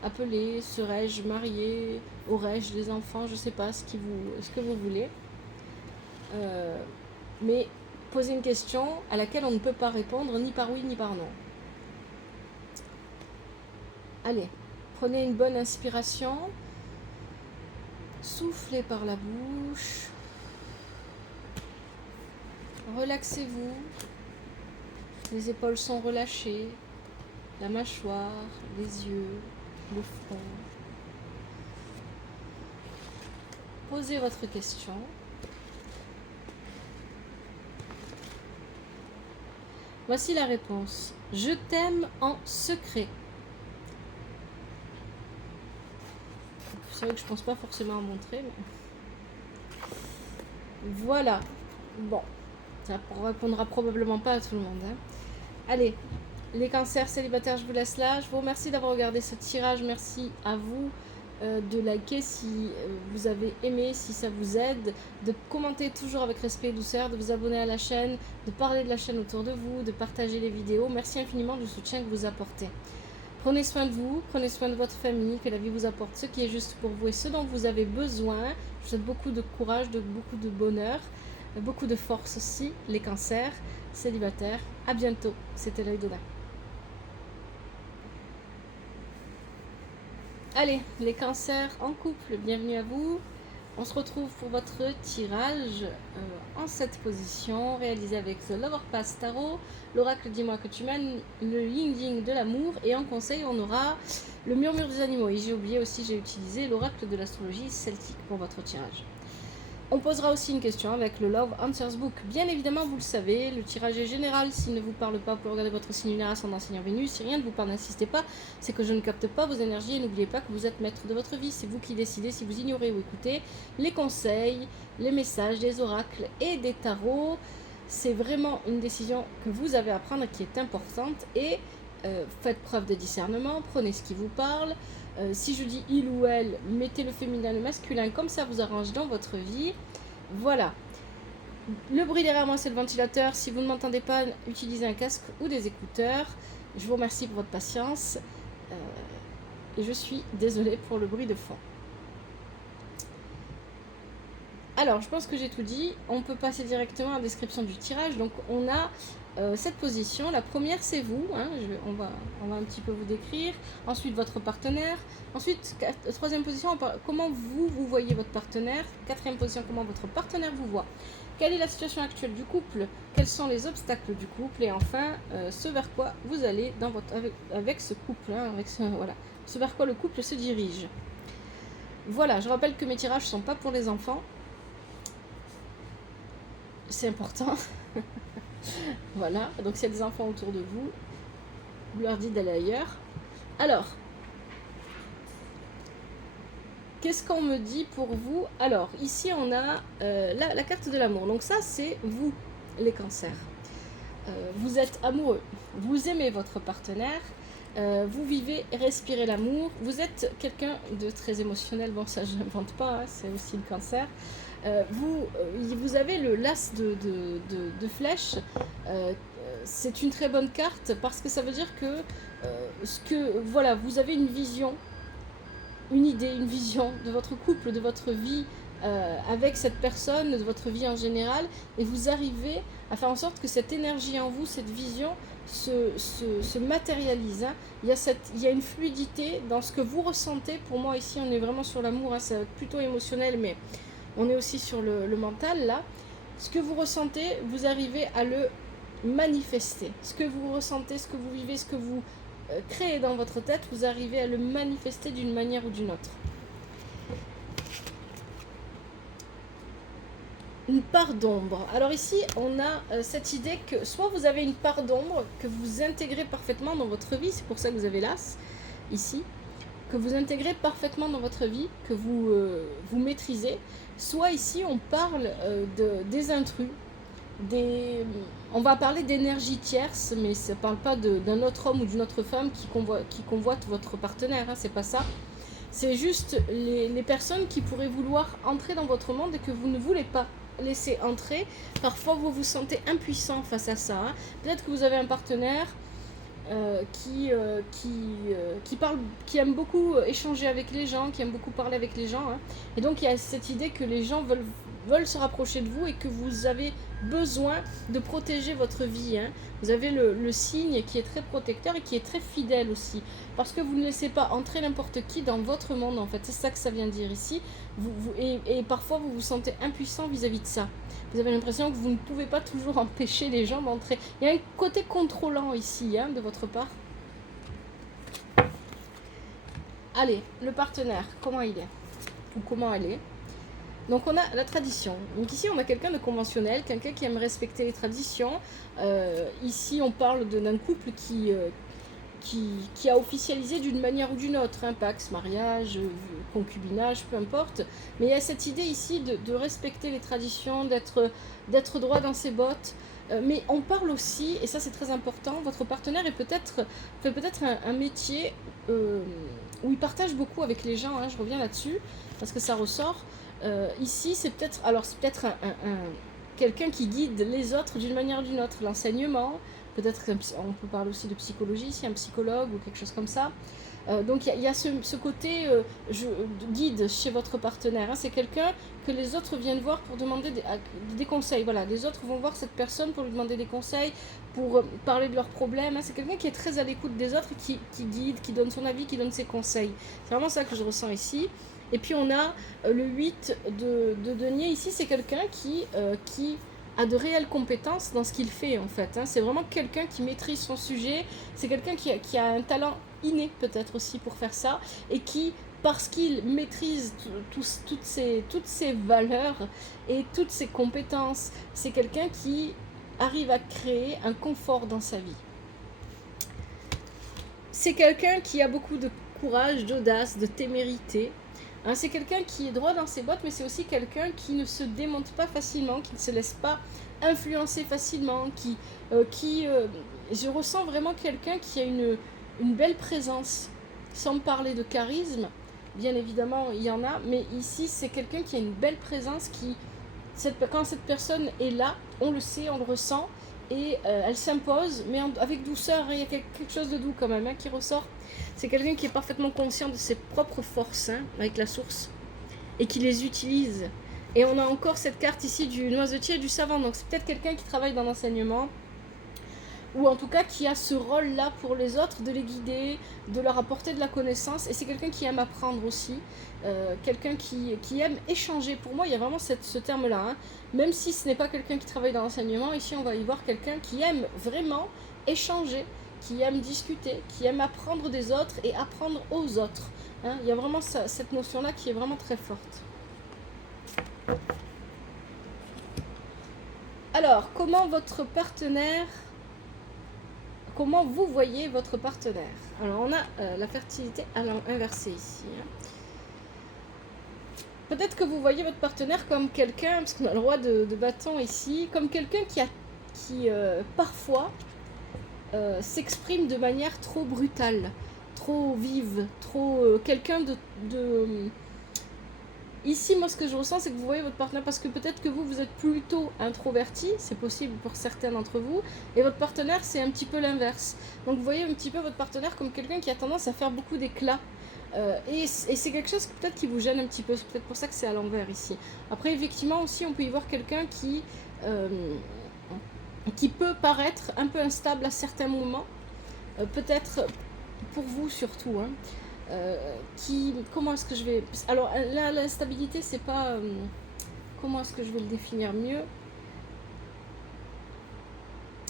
appeler? Serais-je marié? Aurais-je des enfants? Je ne sais pas ce que vous voulez. Mais posez une question à laquelle on ne peut pas répondre ni par oui ni par non. Allez, prenez une bonne inspiration. Soufflez par la bouche. Relaxez-vous, les épaules sont relâchées, la mâchoire, les yeux, le front. Posez votre question. Voici la réponse. Je t'aime en secret. C'est vrai que je ne pense pas forcément à montrer, mais... Voilà. Bon. Ça ne répondra probablement pas à tout le monde. Allez, les cancers célibataires, je vous laisse là. Je vous remercie d'avoir regardé ce tirage. Merci à vous de liker si vous avez aimé, si ça vous aide, de commenter toujours avec respect et douceur, de vous abonner à la chaîne, de parler de la chaîne autour de vous, de partager les vidéos. Merci infiniment du soutien que vous apportez. Prenez soin de vous, prenez soin de votre famille, que la vie vous apporte ce qui est juste pour vous et ce dont vous avez besoin. Je vous souhaite beaucoup de courage, beaucoup de bonheur. Beaucoup de force aussi, les cancers célibataires. À bientôt, c'était l'œil d'Oda. Allez, les cancers en couple, bienvenue à vous. On se retrouve pour votre tirage en cette position, réalisé avec The Lover Pass Tarot, l'oracle dis-moi que tu mènes, le Yin Yang de l'amour, et en conseil on aura le murmure des animaux. Et j'ai oublié aussi, j'ai utilisé l'oracle de l'astrologie celtique pour votre tirage. On posera aussi une question avec le Love Answers Book. Bien évidemment, vous le savez, le tirage est général. S'il ne vous parle pas, vous pouvez regarder votre signe lunaire, ascendant, Seigneur Vénus. Si rien ne vous parle, n'insistez pas. C'est que je ne capte pas vos énergies. Et n'oubliez pas que vous êtes maître de votre vie. C'est vous qui décidez si vous ignorez ou écoutez les conseils, les messages des oracles et des tarots. C'est vraiment une décision que vous avez à prendre qui est importante. Et faites preuve de discernement. Prenez ce qui vous parle. Si je dis il ou elle, mettez le féminin, le masculin, comme ça vous arrange dans votre vie. Voilà. Le bruit derrière moi, c'est le ventilateur. Si vous ne m'entendez pas, utilisez un casque ou des écouteurs. Je vous remercie pour votre patience. Et je suis désolée pour le bruit de fond. Alors, je pense que j'ai tout dit. On peut passer directement à la description du tirage. Donc, on a cette position. La première, c'est vous. Hein. On va un petit peu vous décrire. Ensuite, votre partenaire. Ensuite, troisième position, comment vous voyez votre partenaire. Quatrième position, comment votre partenaire vous voit. Quelle est la situation actuelle du couple? Quels sont les obstacles du couple? Et enfin, ce vers quoi vous allez dans avec ce couple. Hein, voilà. Ce vers quoi le couple se dirige. Voilà, je rappelle que mes tirages ne sont pas pour les enfants. C'est important. Voilà, donc s'il y a des enfants autour de vous, vous leur dites d'aller ailleurs. Alors, qu'est-ce qu'on me dit pour vous? Alors, ici on a la carte de l'amour. Donc ça, c'est vous, les cancers. Vous êtes amoureux, vous aimez votre partenaire, vous vivez et respirez l'amour. Vous êtes quelqu'un de très émotionnel. Bon, ça, je n'invente pas, hein, c'est aussi le cancer. Vous avez le las de flèches. C'est une très bonne carte parce que ça veut dire que, voilà, vous avez une vision, une idée, une vision de votre couple, de votre vie avec cette personne, de votre vie en général, et vous arrivez à faire en sorte que cette énergie en vous, cette vision se matérialise. Hein. Il y a une fluidité dans ce que vous ressentez. Pour moi ici on est vraiment sur l'amour, hein, c'est plutôt émotionnel, mais on est aussi sur le mental là. Ce que vous ressentez, vous arrivez à le manifester. Ce que vous ressentez, ce que vous vivez, ce que vous créez dans votre tête, vous arrivez à le manifester d'une manière ou d'une autre. Une part d'ombre. Alors ici, on a cette idée que soit vous avez une part d'ombre que vous intégrez parfaitement dans votre vie, c'est pour ça que vous avez l'as ici, que vous intégrez parfaitement dans votre vie, que vous maîtrisez. Soit ici, on parle des intrus, on va parler d'énergie tierce, mais ça ne parle pas d'un autre homme ou d'une autre femme qui convoite votre partenaire, hein, c'est pas ça. C'est juste les personnes qui pourraient vouloir entrer dans votre monde et que vous ne voulez pas laisser entrer. Parfois, vous vous sentez impuissant face à ça. Hein. Peut-être que vous avez un partenaire qui aime beaucoup échanger avec les gens, qui aime beaucoup parler avec les gens. Hein. Et donc, il y a cette idée que les gens veulent se rapprocher de vous et que vous avez besoin de protéger votre vie. Hein. Vous avez le signe qui est très protecteur et qui est très fidèle aussi. Parce que vous ne laissez pas entrer n'importe qui dans votre monde, en fait. C'est ça que ça vient dire ici. Et parfois, vous vous sentez impuissant vis-à-vis de ça. Vous avez l'impression que vous ne pouvez pas toujours empêcher les gens d'entrer. Il y a un côté contrôlant ici, hein, de votre part. Allez, le partenaire, comment il est? Ou comment elle est? Donc on a la tradition. Donc ici on a quelqu'un de conventionnel, quelqu'un qui aime respecter les traditions. Ici on parle d'un couple qui a officialisé d'une manière ou d'une autre, un pax, mariage, concubinage, peu importe. Mais il y a cette idée ici de respecter les traditions, d'être droit dans ses bottes. Mais on parle aussi, et ça c'est très important, votre partenaire fait peut-être un métier où il partage beaucoup avec les gens, hein, je reviens là-dessus, parce que ça ressort. Ici, c'est peut-être quelqu'un qui guide les autres d'une manière ou d'une autre. L'enseignement, peut-être on peut parler aussi de psychologie, si un psychologue ou quelque chose comme ça. Donc il y a ce côté guide chez votre partenaire, hein. C'est quelqu'un que les autres viennent voir pour demander des conseils. Voilà, les autres vont voir cette personne pour lui demander des conseils, pour parler de leurs problèmes, hein. C'est quelqu'un qui est très à l'écoute des autres, qui guide, qui donne son avis, qui donne ses conseils. C'est vraiment ça que je ressens ici. Et puis on a le 8 de denier ici, c'est quelqu'un qui a de réelles compétences dans ce qu'il fait en fait, hein. C'est vraiment quelqu'un qui maîtrise son sujet, c'est quelqu'un qui a un talent inné peut-être aussi pour faire ça, et qui, parce qu'il maîtrise toutes ces valeurs et toutes ses compétences, c'est quelqu'un qui arrive à créer un confort dans sa vie. C'est quelqu'un qui a beaucoup de courage, d'audace, de témérité. Hein, c'est quelqu'un qui est droit dans ses bottes, mais c'est aussi quelqu'un qui ne se démonte pas facilement, qui ne se laisse pas influencer facilement, je ressens vraiment quelqu'un qui a une belle présence, sans parler de charisme. Bien évidemment, il y en a, mais ici, c'est quelqu'un qui a une belle présence, quand cette personne est là, on le sait, on le ressent, et elle s'impose, mais avec douceur, hein. Il y a quelque chose de doux quand même, hein, qui ressort. C'est quelqu'un qui est parfaitement conscient de ses propres forces, hein, avec la source, et qui les utilise. Et on a encore cette carte ici du noisetier et du savant, donc c'est peut-être quelqu'un qui travaille dans l'enseignement, ou en tout cas qui a ce rôle-là pour les autres, de les guider, de leur apporter de la connaissance, et c'est quelqu'un qui aime apprendre aussi, quelqu'un qui aime échanger. Pour moi, il y a vraiment ce terme-là, hein. Même si ce n'est pas quelqu'un qui travaille dans l'enseignement, ici on va y voir quelqu'un qui aime vraiment échanger, qui aime discuter, qui aime apprendre des autres et apprendre aux autres, hein. Il y a vraiment cette notion-là qui est vraiment très forte. Alors, comment vous voyez votre partenaire? Alors, on a la fertilité inversée ici, hein. Peut-être que vous voyez votre partenaire comme quelqu'un, parce qu'on a le roi de bâton ici, comme quelqu'un qui parfois s'exprime de manière trop brutale, trop vive, quelqu'un de... Ici, moi, ce que je ressens, c'est que vous voyez votre partenaire, parce que peut-être que vous êtes plutôt introverti, c'est possible pour certains d'entre vous, et votre partenaire, c'est un petit peu l'inverse. Donc, vous voyez un petit peu votre partenaire comme quelqu'un qui a tendance à faire beaucoup d'éclat. Et c'est quelque chose peut-être qui vous gêne un petit peu, c'est peut-être pour ça que c'est à l'envers ici. Après, effectivement, aussi, on peut y voir quelqu'un qui peut paraître un peu instable à certains moments, peut-être pour vous surtout, hein. Comment est-ce que je vais... Alors, l'instabilité, c'est pas... comment est-ce que je vais le définir mieux?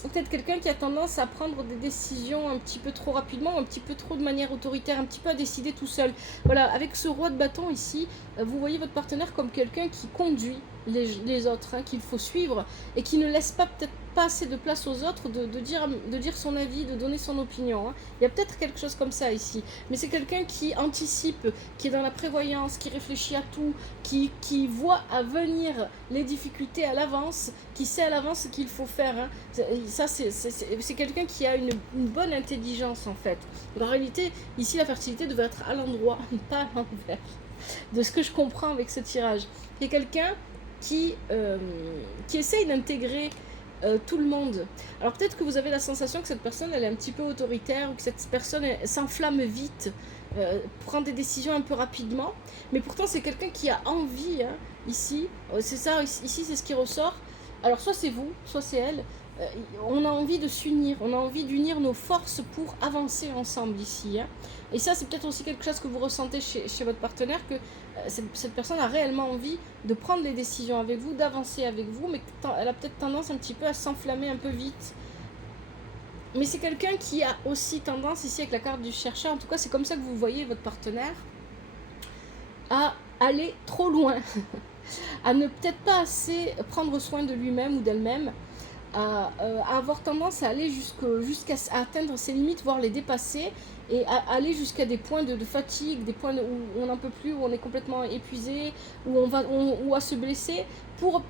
Peut-être quelqu'un qui a tendance à prendre des décisions un petit peu trop rapidement, un petit peu trop de manière autoritaire, un petit peu à décider tout seul. Voilà, avec ce roi de bâton ici, vous voyez votre partenaire comme quelqu'un qui conduit les autres, hein, qu'il faut suivre, et qui ne laisse peut-être pas assez de place aux autres de dire son avis, de donner son opinion, hein. Il y a peut-être quelque chose comme ça ici, mais c'est quelqu'un qui anticipe, qui est dans la prévoyance, qui réfléchit à tout, qui voit à venir les difficultés à l'avance, qui sait à l'avance ce qu'il faut faire, hein. Ça, c'est quelqu'un qui a une bonne intelligence en fait. En réalité, ici la fertilité devrait être à l'endroit, pas à l'envers, de ce que je comprends avec ce tirage. C'est quelqu'un qui essaye d'intégrer tout le monde. Alors peut-être que vous avez la sensation que cette personne elle est un petit peu autoritaire, ou que cette personne s'enflamme vite, prend des décisions un peu rapidement, mais pourtant c'est quelqu'un qui a envie, hein, ici, c'est ça, ici c'est ce qui ressort. Alors soit c'est vous, soit c'est elle, on a envie de s'unir, on a envie d'unir nos forces pour avancer ensemble ici, hein. Et ça, c'est peut-être aussi quelque chose que vous ressentez chez votre partenaire, que cette personne a réellement envie de prendre les décisions avec vous, d'avancer avec vous, mais elle a peut-être tendance un petit peu à s'enflammer un peu vite. Mais c'est quelqu'un qui a aussi tendance, ici avec la carte du chercheur, en tout cas c'est comme ça que vous voyez votre partenaire, à aller trop loin, à ne peut-être pas assez prendre soin de lui-même ou d'elle-même, à avoir tendance à aller jusqu'à atteindre ses limites, voire les dépasser, et à aller jusqu'à des points de fatigue, des points où on n'en peut plus, où on est complètement épuisé, ou à se blesser pour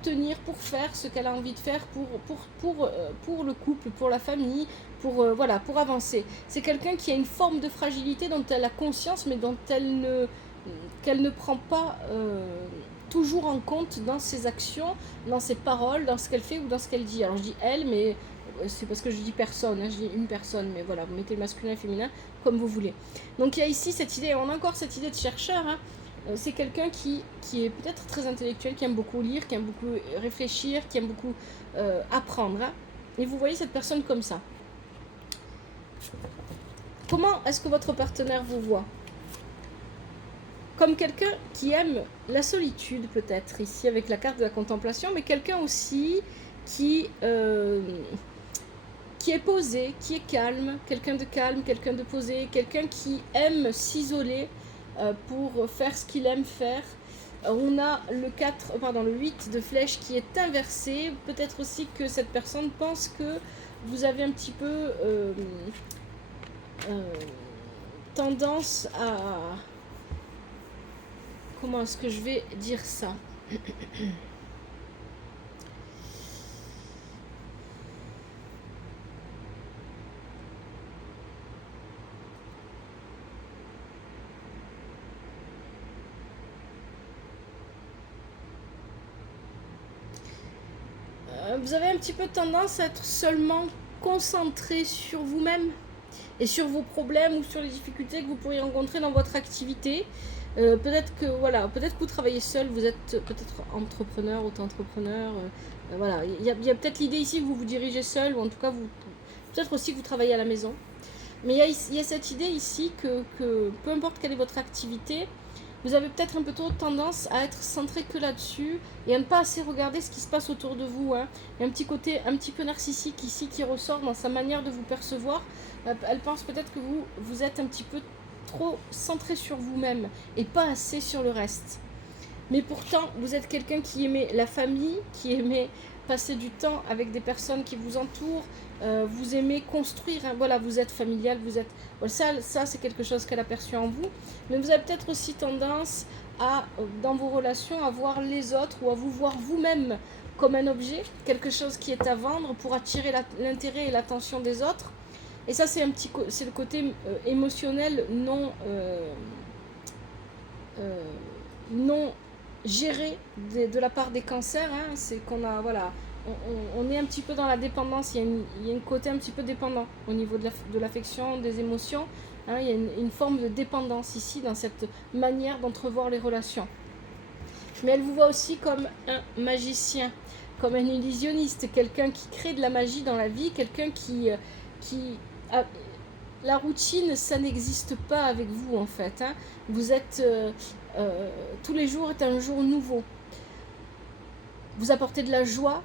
faire ce qu'elle a envie de faire pour le couple, pour la famille, pour avancer. C'est quelqu'un qui a une forme de fragilité dont elle a conscience, mais qu'elle ne prend pas toujours en compte dans ses actions, dans ses paroles, dans ce qu'elle fait ou dans ce qu'elle dit. Alors je dis elle, mais c'est parce que je dis personne, hein, je dis une personne, mais voilà, vous mettez le masculin et le féminin comme vous voulez. Donc il y a ici cette idée, on a encore cette idée de chercheur, hein. C'est quelqu'un qui est peut-être très intellectuel, qui aime beaucoup lire, qui aime beaucoup réfléchir, qui aime beaucoup apprendre, hein. Et vous voyez cette personne comme ça. Comment est-ce que votre partenaire vous voit? Comme quelqu'un qui aime la solitude, peut-être, ici avec la carte de la contemplation, mais quelqu'un aussi qui est posé, qui est calme, quelqu'un de posé, quelqu'un qui aime s'isoler pour faire ce qu'il aime faire. On a le 8 de flèche qui est inversé. Peut-être aussi que cette personne pense que vous avez un petit peu tendance à... Comment est-ce que je vais dire ça? Vous avez un petit peu tendance à être seulement concentré sur vous-même et sur vos problèmes ou sur les difficultés que vous pourriez rencontrer dans votre activité. Peut-être que vous travaillez seul, vous êtes peut-être entrepreneur, auto-entrepreneur. Voilà, il y a peut-être l'idée ici que vous vous dirigez seul, ou en tout cas peut-être aussi que vous travaillez à la maison. Mais il y a cette idée ici que peu importe quelle est votre activité, vous avez peut-être un peu trop tendance à être centré que là-dessus et à ne pas assez regarder ce qui se passe autour de vous, hein. Il y a un petit côté un petit peu narcissique ici qui ressort dans sa manière de vous percevoir. Elle pense peut-être que vous êtes un petit peu trop centré sur vous-même et pas assez sur le reste. Mais pourtant, vous êtes quelqu'un qui aimait la famille, qui aimait passer du temps avec des personnes qui vous entourent, vous aimez construire, hein, voilà, vous êtes familial, vous êtes... Voilà, ça c'est quelque chose qu'elle aperçut en vous, mais vous avez peut-être aussi tendance à, dans vos relations, à voir les autres ou à vous voir vous-même comme un objet, quelque chose qui est à vendre pour attirer l'intérêt et l'attention des autres. Et ça, c'est le côté émotionnel non géré de la part des cancers, hein. C'est qu'on a, voilà, on est un petit peu dans la dépendance, il y a un côté un petit peu dépendant au niveau de l'affection, des émotions, hein. Il y a une forme de dépendance ici dans cette manière d'entrevoir les relations. Mais elle vous voit aussi comme un magicien, comme un illusionniste, quelqu'un qui crée de la magie dans la vie, quelqu'un qui la routine, ça n'existe pas avec vous en fait, hein. Vous êtes tous les jours est un jour nouveau. Vous apportez de la joie.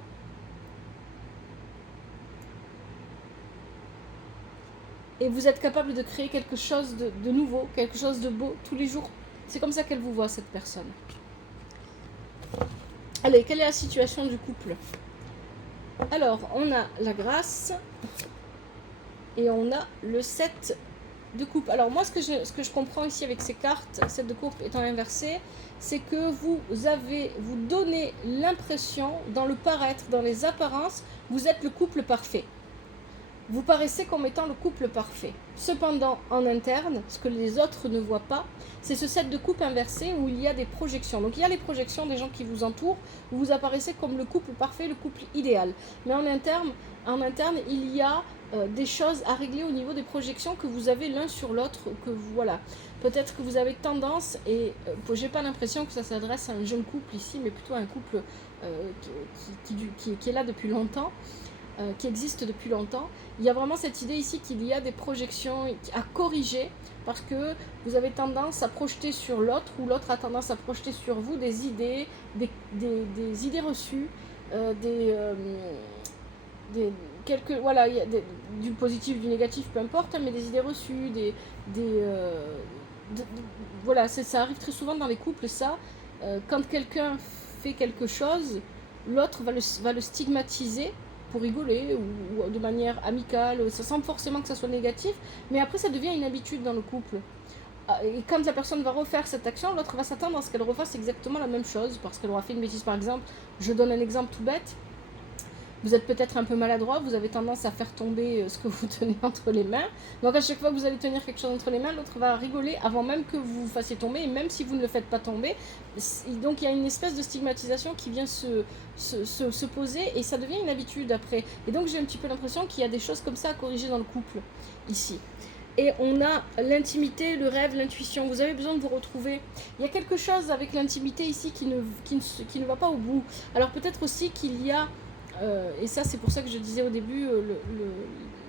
Et vous êtes capable de créer quelque chose de nouveau, quelque chose de beau tous les jours. C'est comme ça qu'elle vous voit, cette personne. Allez, quelle est la situation du couple? Alors, on a la grâce et on a le 7 de coupe. Alors moi, ce que je comprends ici avec ces cartes, 7 de coupe étant inversé, c'est que vous donnez l'impression, dans le paraître, dans les apparences, vous êtes le couple parfait. Vous paraissez comme étant le couple parfait. Cependant, en interne, ce que les autres ne voient pas, c'est ce 7 de coupe inversé où il y a des projections. Donc il y a les projections des gens qui vous entourent, où vous apparaissez comme le couple parfait, le couple idéal. Mais en interne, il y a des choses à régler au niveau des projections que vous avez l'un sur l'autre, voilà. Peut-être que vous avez tendance, et j'ai pas l'impression que ça s'adresse à un jeune couple ici, mais plutôt à un couple qui est là depuis longtemps, qui existe depuis longtemps. Il y a vraiment cette idée ici qu'il y a des projections à corriger parce que vous avez tendance à projeter sur l'autre ou l'autre a tendance à projeter sur vous des idées, des idées reçues, voilà, il y a du positif, du négatif, peu importe, mais des idées reçues, voilà, ça arrive très souvent dans les couples, ça. Quand quelqu'un fait quelque chose, l'autre va le stigmatiser pour rigoler ou de manière amicale, sans forcément que ça soit négatif, mais après ça devient une habitude dans le couple. Et quand la personne va refaire cette action, l'autre va s'attendre à ce qu'elle refasse exactement la même chose, parce qu'elle aura fait une bêtise. Par exemple, je donne un exemple tout bête, vous êtes peut-être un peu maladroit, vous avez tendance à faire tomber ce que vous tenez entre les mains. Donc à chaque fois que vous allez tenir quelque chose entre les mains, l'autre va rigoler avant même que vous vous fassiez tomber, et même si vous ne le faites pas tomber. Donc il y a une espèce de stigmatisation qui vient se poser, et ça devient une habitude après. Et donc j'ai un petit peu l'impression qu'il y a des choses comme ça à corriger dans le couple, ici. Et on a l'intimité, le rêve, l'intuition. Vous avez besoin de vous retrouver. Il y a quelque chose avec l'intimité ici qui ne va pas au bout. Alors peut-être aussi qu'il y a, et ça c'est pour ça que je disais au début,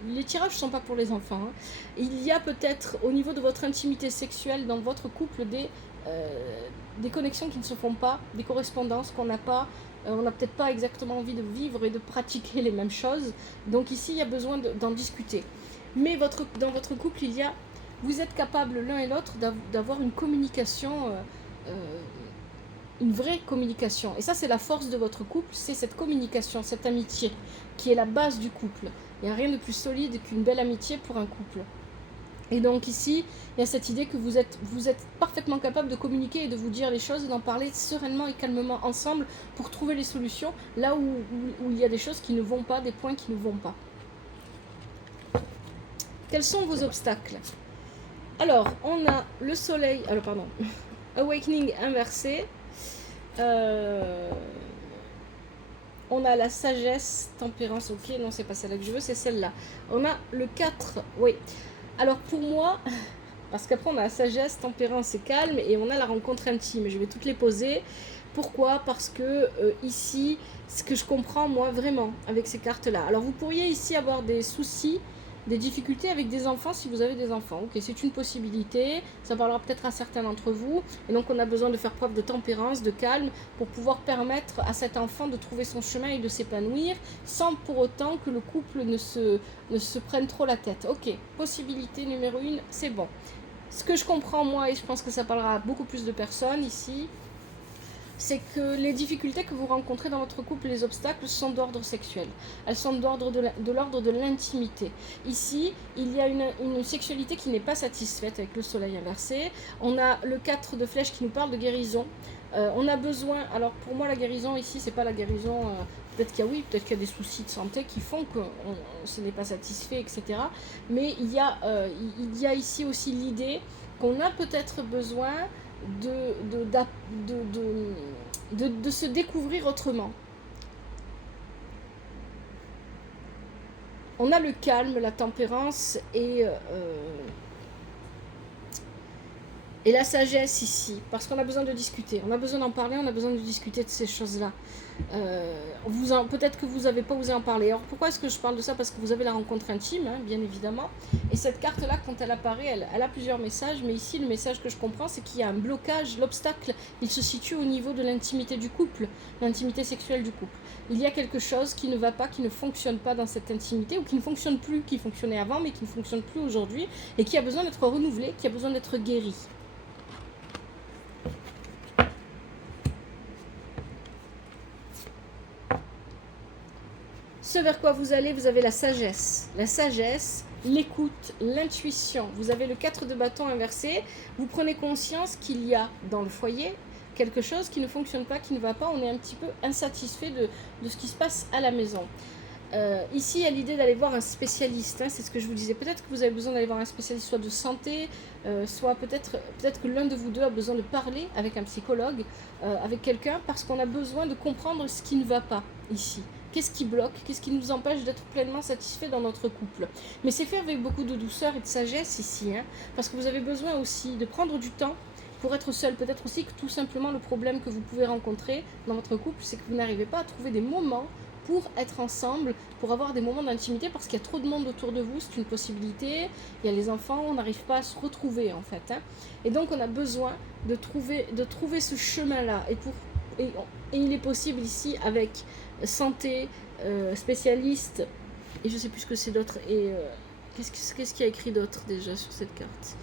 les tirages ne sont pas pour les enfants. Hein. Il y a peut-être au niveau de votre intimité sexuelle dans votre couple des connexions qui ne se font pas, des correspondances qu'on n'a pas. On n'a peut-être pas exactement envie de vivre et de pratiquer les mêmes choses. Donc ici, il y a besoin d'en discuter. Mais dans votre couple, vous êtes capables l'un et l'autre d'avoir une communication, une vraie communication. Et ça, c'est la force de votre couple, c'est cette communication, cette amitié, qui est la base du couple. Il n'y a rien de plus solide qu'une belle amitié pour un couple. Et donc ici, il y a cette idée que vous êtes parfaitement capable de communiquer et de vous dire les choses, et d'en parler sereinement et calmement ensemble pour trouver les solutions là où il y a des choses qui ne vont pas, des points qui ne vont pas. Quels sont vos obstacles? Alors, on a le soleil, Awakening inversé. On a la sagesse, tempérance, ok, non, c'est pas celle-là que je veux, c'est celle-là. On a le 4, oui. Alors, pour moi, parce qu'après, on a la sagesse, tempérance et calme, et on a la rencontre intime. Je vais toutes les poser. Pourquoi? Parce que ici, ce que je comprends, moi, vraiment, avec ces cartes-là. Alors, vous pourriez ici avoir des soucis, des difficultés avec des enfants si vous avez des enfants. Ok, c'est une possibilité, ça parlera peut-être à certains d'entre vous. Et donc on a besoin de faire preuve de tempérance, de calme, pour pouvoir permettre à cet enfant de trouver son chemin et de s'épanouir, sans pour autant que le couple ne se prenne trop la tête. Ok, possibilité numéro 1, c'est bon. Ce que je comprends moi, et je pense que ça parlera à beaucoup plus de personnes ici, c'est que les difficultés que vous rencontrez dans votre couple, les obstacles, sont d'ordre sexuel. Elles sont de l'ordre de l'intimité. Ici, il y a une sexualité qui n'est pas satisfaite avec le soleil inversé. On a le 4 de flèche qui nous parle de guérison. On a besoin, alors pour moi la guérison ici, c'est pas la guérison, peut-être qu'il y a des soucis de santé qui font que ce n'est pas satisfait, etc. Mais il y a ici aussi l'idée qu'on a peut-être besoin de se découvrir autrement. On a le calme, la tempérance et la sagesse ici, parce qu'on a besoin de discuter, on a besoin d'en parler, on a besoin de discuter de ces choses-là. Peut-être que vous n'avez pas osé en parler. Alors pourquoi est-ce que je parle de ça? Parce que vous avez la rencontre intime, hein, bien évidemment. Et cette carte-là, quand elle apparaît, elle a plusieurs messages. Mais ici, le message que je comprends, c'est qu'il y a un blocage. L'obstacle, il se situe au niveau de l'intimité du couple, l'intimité sexuelle du couple. Il y a quelque chose qui ne va pas, qui ne fonctionne pas dans cette intimité, ou qui ne fonctionne plus, qui fonctionnait avant, mais qui ne fonctionne plus aujourd'hui, et qui a besoin d'être renouvelé, qui a besoin d'être guéri. Ce vers quoi vous allez, vous avez la sagesse, l'écoute, l'intuition. Vous avez le 4 de bâton inversé. Vous prenez conscience qu'il y a dans le foyer quelque chose qui ne fonctionne pas, qui ne va pas. On est un petit peu insatisfait de ce qui se passe à la maison. Ici, il y a l'idée d'aller voir un spécialiste, hein, c'est ce que je vous disais. Peut-être que vous avez besoin d'aller voir un spécialiste, soit de santé, soit peut-être que l'un de vous deux a besoin de parler avec un psychologue, avec quelqu'un, parce qu'on a besoin de comprendre ce qui ne va pas ici. Qu'est-ce qui bloque? Qu'est-ce qui nous empêche d'être pleinement satisfait dans notre couple? Mais c'est fait avec beaucoup de douceur et de sagesse ici, hein, parce que vous avez besoin aussi de prendre du temps pour être seul. Peut-être aussi que tout simplement le problème que vous pouvez rencontrer dans votre couple, c'est que vous n'arrivez pas à trouver des moments pour être ensemble, pour avoir des moments d'intimité, parce qu'il y a trop de monde autour de vous, c'est une possibilité. Il y a les enfants, on n'arrive pas à se retrouver en fait. Hein. Et donc on a besoin de trouver ce chemin-là. Et il est possible ici avec santé, spécialiste, et je sais plus ce que c'est d'autre, et qu'est-ce qu'il y a écrit d'autre déjà sur cette carte?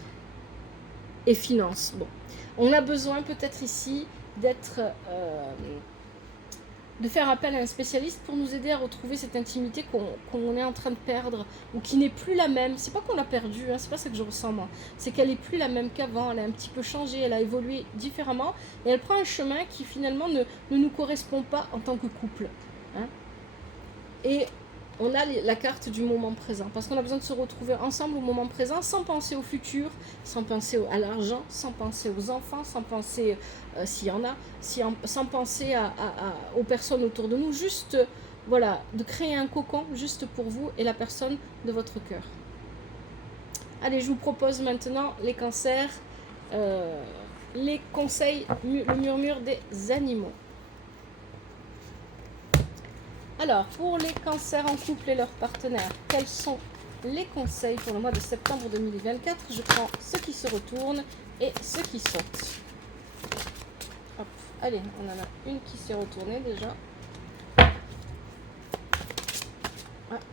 Et finance. Bon, on a besoin peut-être ici de faire appel à un spécialiste pour nous aider à retrouver cette intimité qu'on est en train de perdre, ou qui n'est plus la même. C'est pas qu'on l'a perdue, hein, c'est pas ça que je ressens moi. C'est qu'elle est plus la même qu'avant, elle a un petit peu changé, elle a évolué différemment, et elle prend un chemin qui finalement ne nous correspond pas en tant que couple. Hein. Et on a la carte du moment présent, parce qu'on a besoin de se retrouver ensemble au moment présent, sans penser au futur, sans penser à l'argent, sans penser aux enfants, sans penser, s'il y en a, sans penser aux personnes autour de nous, juste, voilà, de créer un cocon juste pour vous et la personne de votre cœur. Allez, je vous propose maintenant les cancers, les conseils, le murmure des animaux. Alors, pour les cancers en couple et leurs partenaires, quels sont les conseils pour le mois de septembre 2024? Je prends ceux qui se retournent et ceux qui sautent. Hop, allez, on en a une qui s'est retournée déjà. Ah,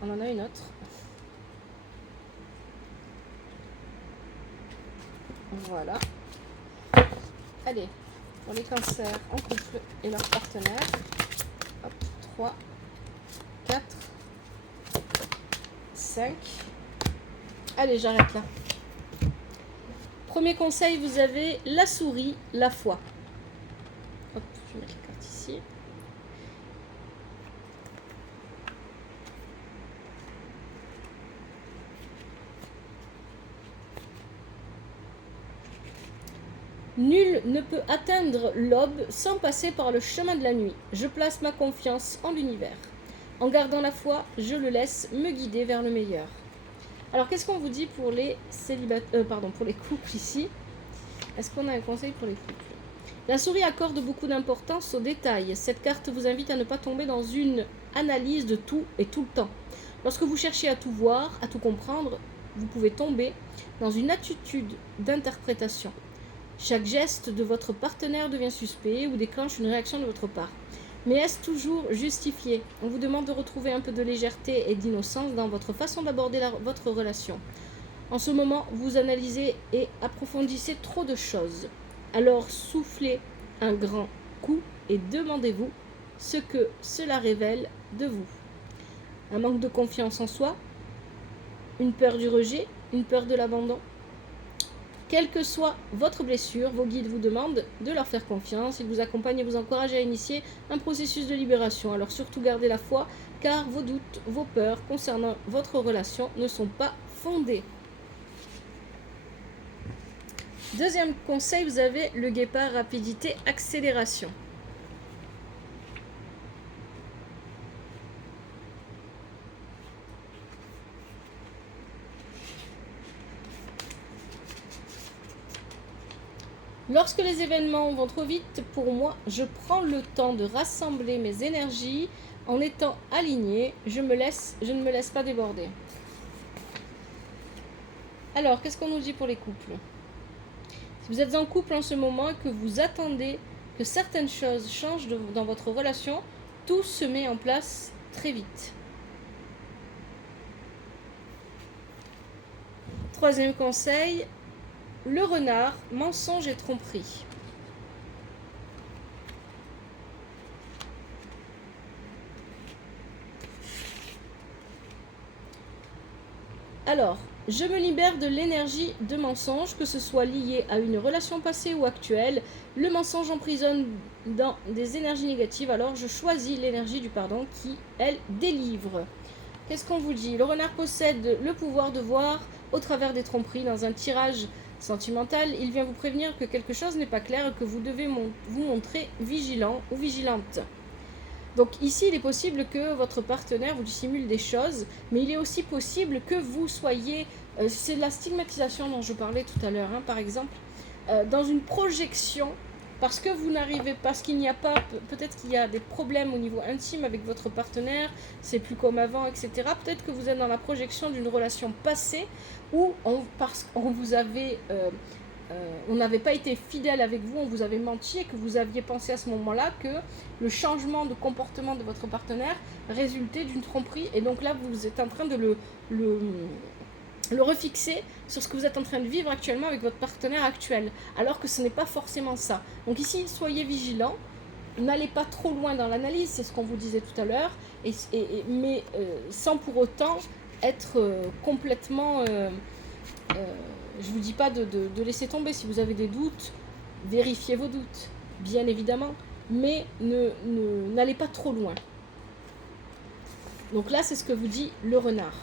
on en a une autre. Voilà. Allez, pour les cancers en couple et leurs partenaires. Hop, 3, 4, 5. Allez, j'arrête là. Premier conseil, vous avez la souris, la foi. Hop, je vais mettre la carte ici. Nul ne peut atteindre l'aube sans passer par le chemin de la nuit. Je place ma confiance en l'univers. En gardant la foi, je le laisse me guider vers le meilleur. Alors, qu'est-ce qu'on vous dit pour les pour les couples ici? Est-ce qu'on a un conseil pour les couples? La souris accorde beaucoup d'importance aux détails. Cette carte vous invite à ne pas tomber dans une analyse de tout et tout le temps. Lorsque vous cherchez à tout voir, à tout comprendre, vous pouvez tomber dans une attitude d'interprétation. Chaque geste de votre partenaire devient suspect ou déclenche une réaction de votre part. Mais est-ce toujours justifié? On vous demande de retrouver un peu de légèreté et d'innocence dans votre façon d'aborder votre relation. En ce moment, vous analysez et approfondissez trop de choses. Alors soufflez un grand coup et demandez-vous ce que cela révèle de vous. Un manque de confiance en soi, une peur du rejet, une peur de l'abandon. Quelle que soit votre blessure, vos guides vous demandent de leur faire confiance. Ils vous accompagnent et vous encouragent à initier un processus de libération. Alors surtout gardez la foi, car vos doutes, vos peurs concernant votre relation ne sont pas fondés. Deuxième conseil, vous avez le guépard, rapidité, accélération. Lorsque les événements vont trop vite pour moi, je prends le temps de rassembler mes énergies en étant aligné. Je ne me laisse pas déborder. Alors, qu'est-ce qu'on nous dit pour les couples? Si vous êtes en couple en ce moment et que vous attendez que certaines choses changent dans votre relation, tout se met en place très vite. Troisième conseil, le renard, mensonge et tromperie. Alors, je me libère de l'énergie de mensonge, que ce soit lié à une relation passée ou actuelle. Le mensonge emprisonne dans des énergies négatives, alors je choisis l'énergie du pardon qui, elle, délivre. Qu'est-ce qu'on vous dit? Le renard possède le pouvoir de voir au travers des tromperies. Dans un tirage sentimental, il vient vous prévenir que quelque chose n'est pas clair et que vous devez vous montrer vigilant ou vigilante. Donc ici, il est possible que votre partenaire vous dissimule des choses, mais il est aussi possible que vous soyez, c'est la stigmatisation dont je parlais tout à l'heure, par exemple, dans une projection, parce que vous n'arrivez pas, parce qu'il n'y a pas, peut-être qu'il y a des problèmes au niveau intime avec votre partenaire, c'est plus comme avant, etc. Peut-être que vous êtes dans la projection d'une relation passée où, parce qu'on vous avait... on n'avait pas été fidèle avec vous, on vous avait menti et que vous aviez pensé à ce moment-là que le changement de comportement de votre partenaire résultait d'une tromperie. Et donc là, vous êtes en train de le refixer sur ce que vous êtes en train de vivre actuellement avec votre partenaire actuel, alors que ce n'est pas forcément ça. Donc ici, soyez vigilants, n'allez pas trop loin dans l'analyse, c'est ce qu'on vous disait tout à l'heure, mais sans pour autant être complètement... je ne vous dis pas de laisser tomber. Si vous avez des doutes, vérifiez vos doutes, bien évidemment, mais n'allez pas trop loin. Donc là, c'est ce que vous dit le renard.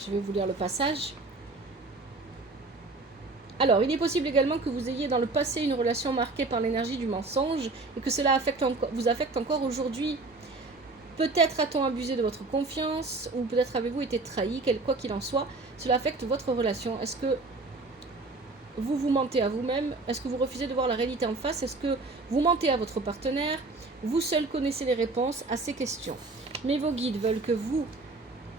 Je vais vous lire le passage. Alors, il est possible également que vous ayez dans le passé une relation marquée par l'énergie du mensonge et que cela vous affecte encore aujourd'hui. Peut-être a-t-on abusé de votre confiance ou peut-être avez-vous été trahi, quoi qu'il en soit, cela affecte votre relation. Est-ce que vous vous mentez à vous-même? Est-ce que vous refusez de voir la réalité en face? Est-ce que vous mentez à votre partenaire? Vous seul connaissez les réponses à ces questions. Mais vos guides veulent que vous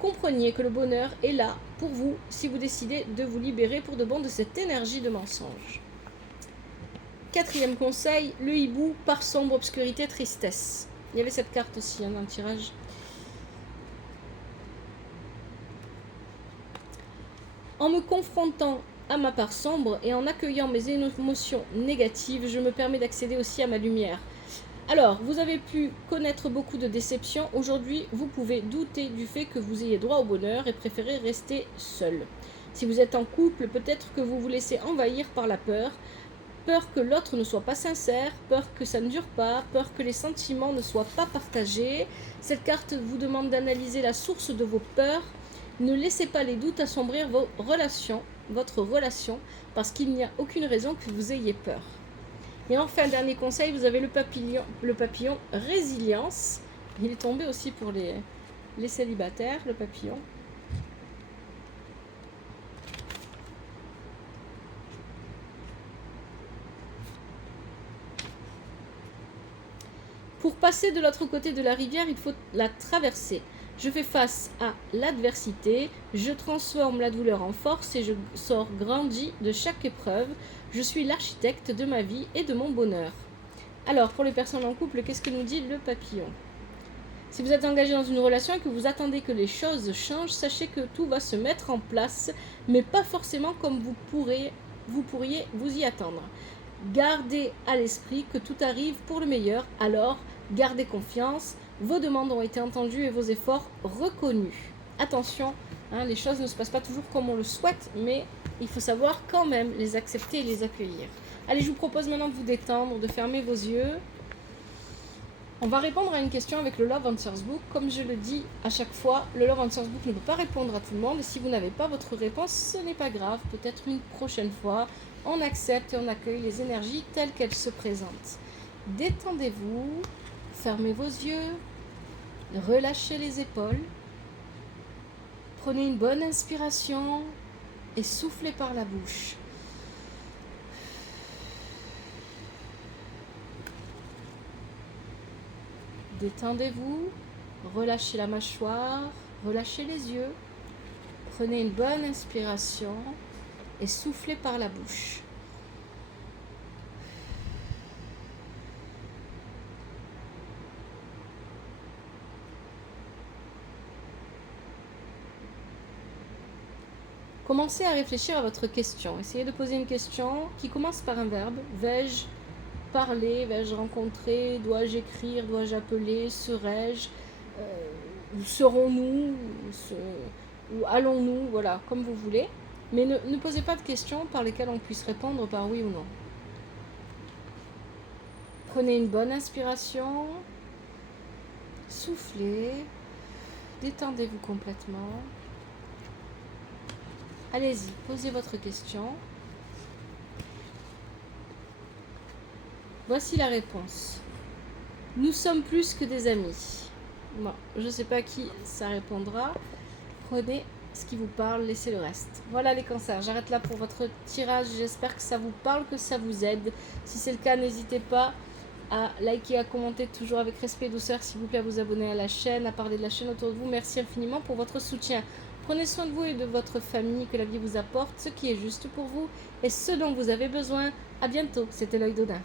compreniez que le bonheur est là pour vous si vous décidez de vous libérer pour de bon de cette énergie de mensonge. 4e conseil, le hibou par sombre, obscurité, tristesse. Il y avait cette carte aussi dans le tirage. En me confrontant à ma part sombre et en accueillant mes émotions négatives, je me permets d'accéder aussi à ma lumière. Alors, vous avez pu connaître beaucoup de déceptions. Aujourd'hui, vous pouvez douter du fait que vous ayez droit au bonheur et préférez rester seul. Si vous êtes en couple, peut-être que vous vous laissez envahir par la peur. Peur que l'autre ne soit pas sincère, peur que ça ne dure pas, peur que les sentiments ne soient pas partagés. Cette carte vous demande d'analyser la source de vos peurs. Ne laissez pas les doutes assombrir votre relation, parce qu'il n'y a aucune raison que vous ayez peur. Et enfin, dernier conseil, vous avez le papillon résilience. Il est tombé aussi pour les célibataires, le papillon. Pour passer de l'autre côté de la rivière, il faut la traverser. Je fais face à l'adversité, je transforme la douleur en force et je sors grandi de chaque épreuve. Je suis l'architecte de ma vie et de mon bonheur. Alors, pour les personnes en couple, qu'est-ce que nous dit le papillon? Si vous êtes engagé dans une relation et que vous attendez que les choses changent, sachez que tout va se mettre en place, mais pas forcément comme vous pourriez vous y attendre. Gardez à l'esprit que tout arrive pour le meilleur, alors gardez confiance, vos demandes ont été entendues et vos efforts reconnus. Attention, les choses ne se passent pas toujours comme on le souhaite, mais il faut savoir quand même les accepter et les accueillir. Allez, je vous propose maintenant de vous détendre, de fermer vos yeux. On va répondre à une question avec le Love Answers Book. Comme je le dis à chaque fois, le Love Answers Book ne peut pas répondre à tout le monde. Et si vous n'avez pas votre réponse, ce n'est pas grave. Peut-être une prochaine fois, on accepte et on accueille les énergies telles qu'elles se présentent. Détendez-vous, fermez vos yeux, relâchez les épaules. Prenez une bonne inspiration et soufflez par la bouche. Détendez-vous, relâchez la mâchoire, relâchez les yeux. Prenez une bonne inspiration et soufflez par la bouche. Commencez à réfléchir à votre question. Essayez de poser une question qui commence par un verbe. Vais-je parler? Vais-je rencontrer? Dois-je écrire? Dois-je appeler? Serai-je? Serons-nous? Ou allons-nous? Voilà, comme vous voulez. Mais ne posez pas de questions par lesquelles on puisse répondre par oui ou non. Prenez une bonne inspiration. Soufflez. Détendez-vous complètement. Allez-y, posez votre question. Voici la réponse. Nous sommes plus que des amis. Bon, je ne sais pas qui ça répondra. Prenez ce qui vous parle, laissez le reste. Voilà les cancers, j'arrête là pour votre tirage. J'espère que ça vous parle, que ça vous aide. Si c'est le cas, n'hésitez pas à liker, à commenter, toujours avec respect et douceur, s'il vous plaît, à vous abonner à la chaîne, à parler de la chaîne autour de vous. Merci infiniment pour votre soutien. Prenez soin de vous et de votre famille, que la vie vous apporte ce qui est juste pour vous et ce dont vous avez besoin. À bientôt, c'était l'œil d'Odin.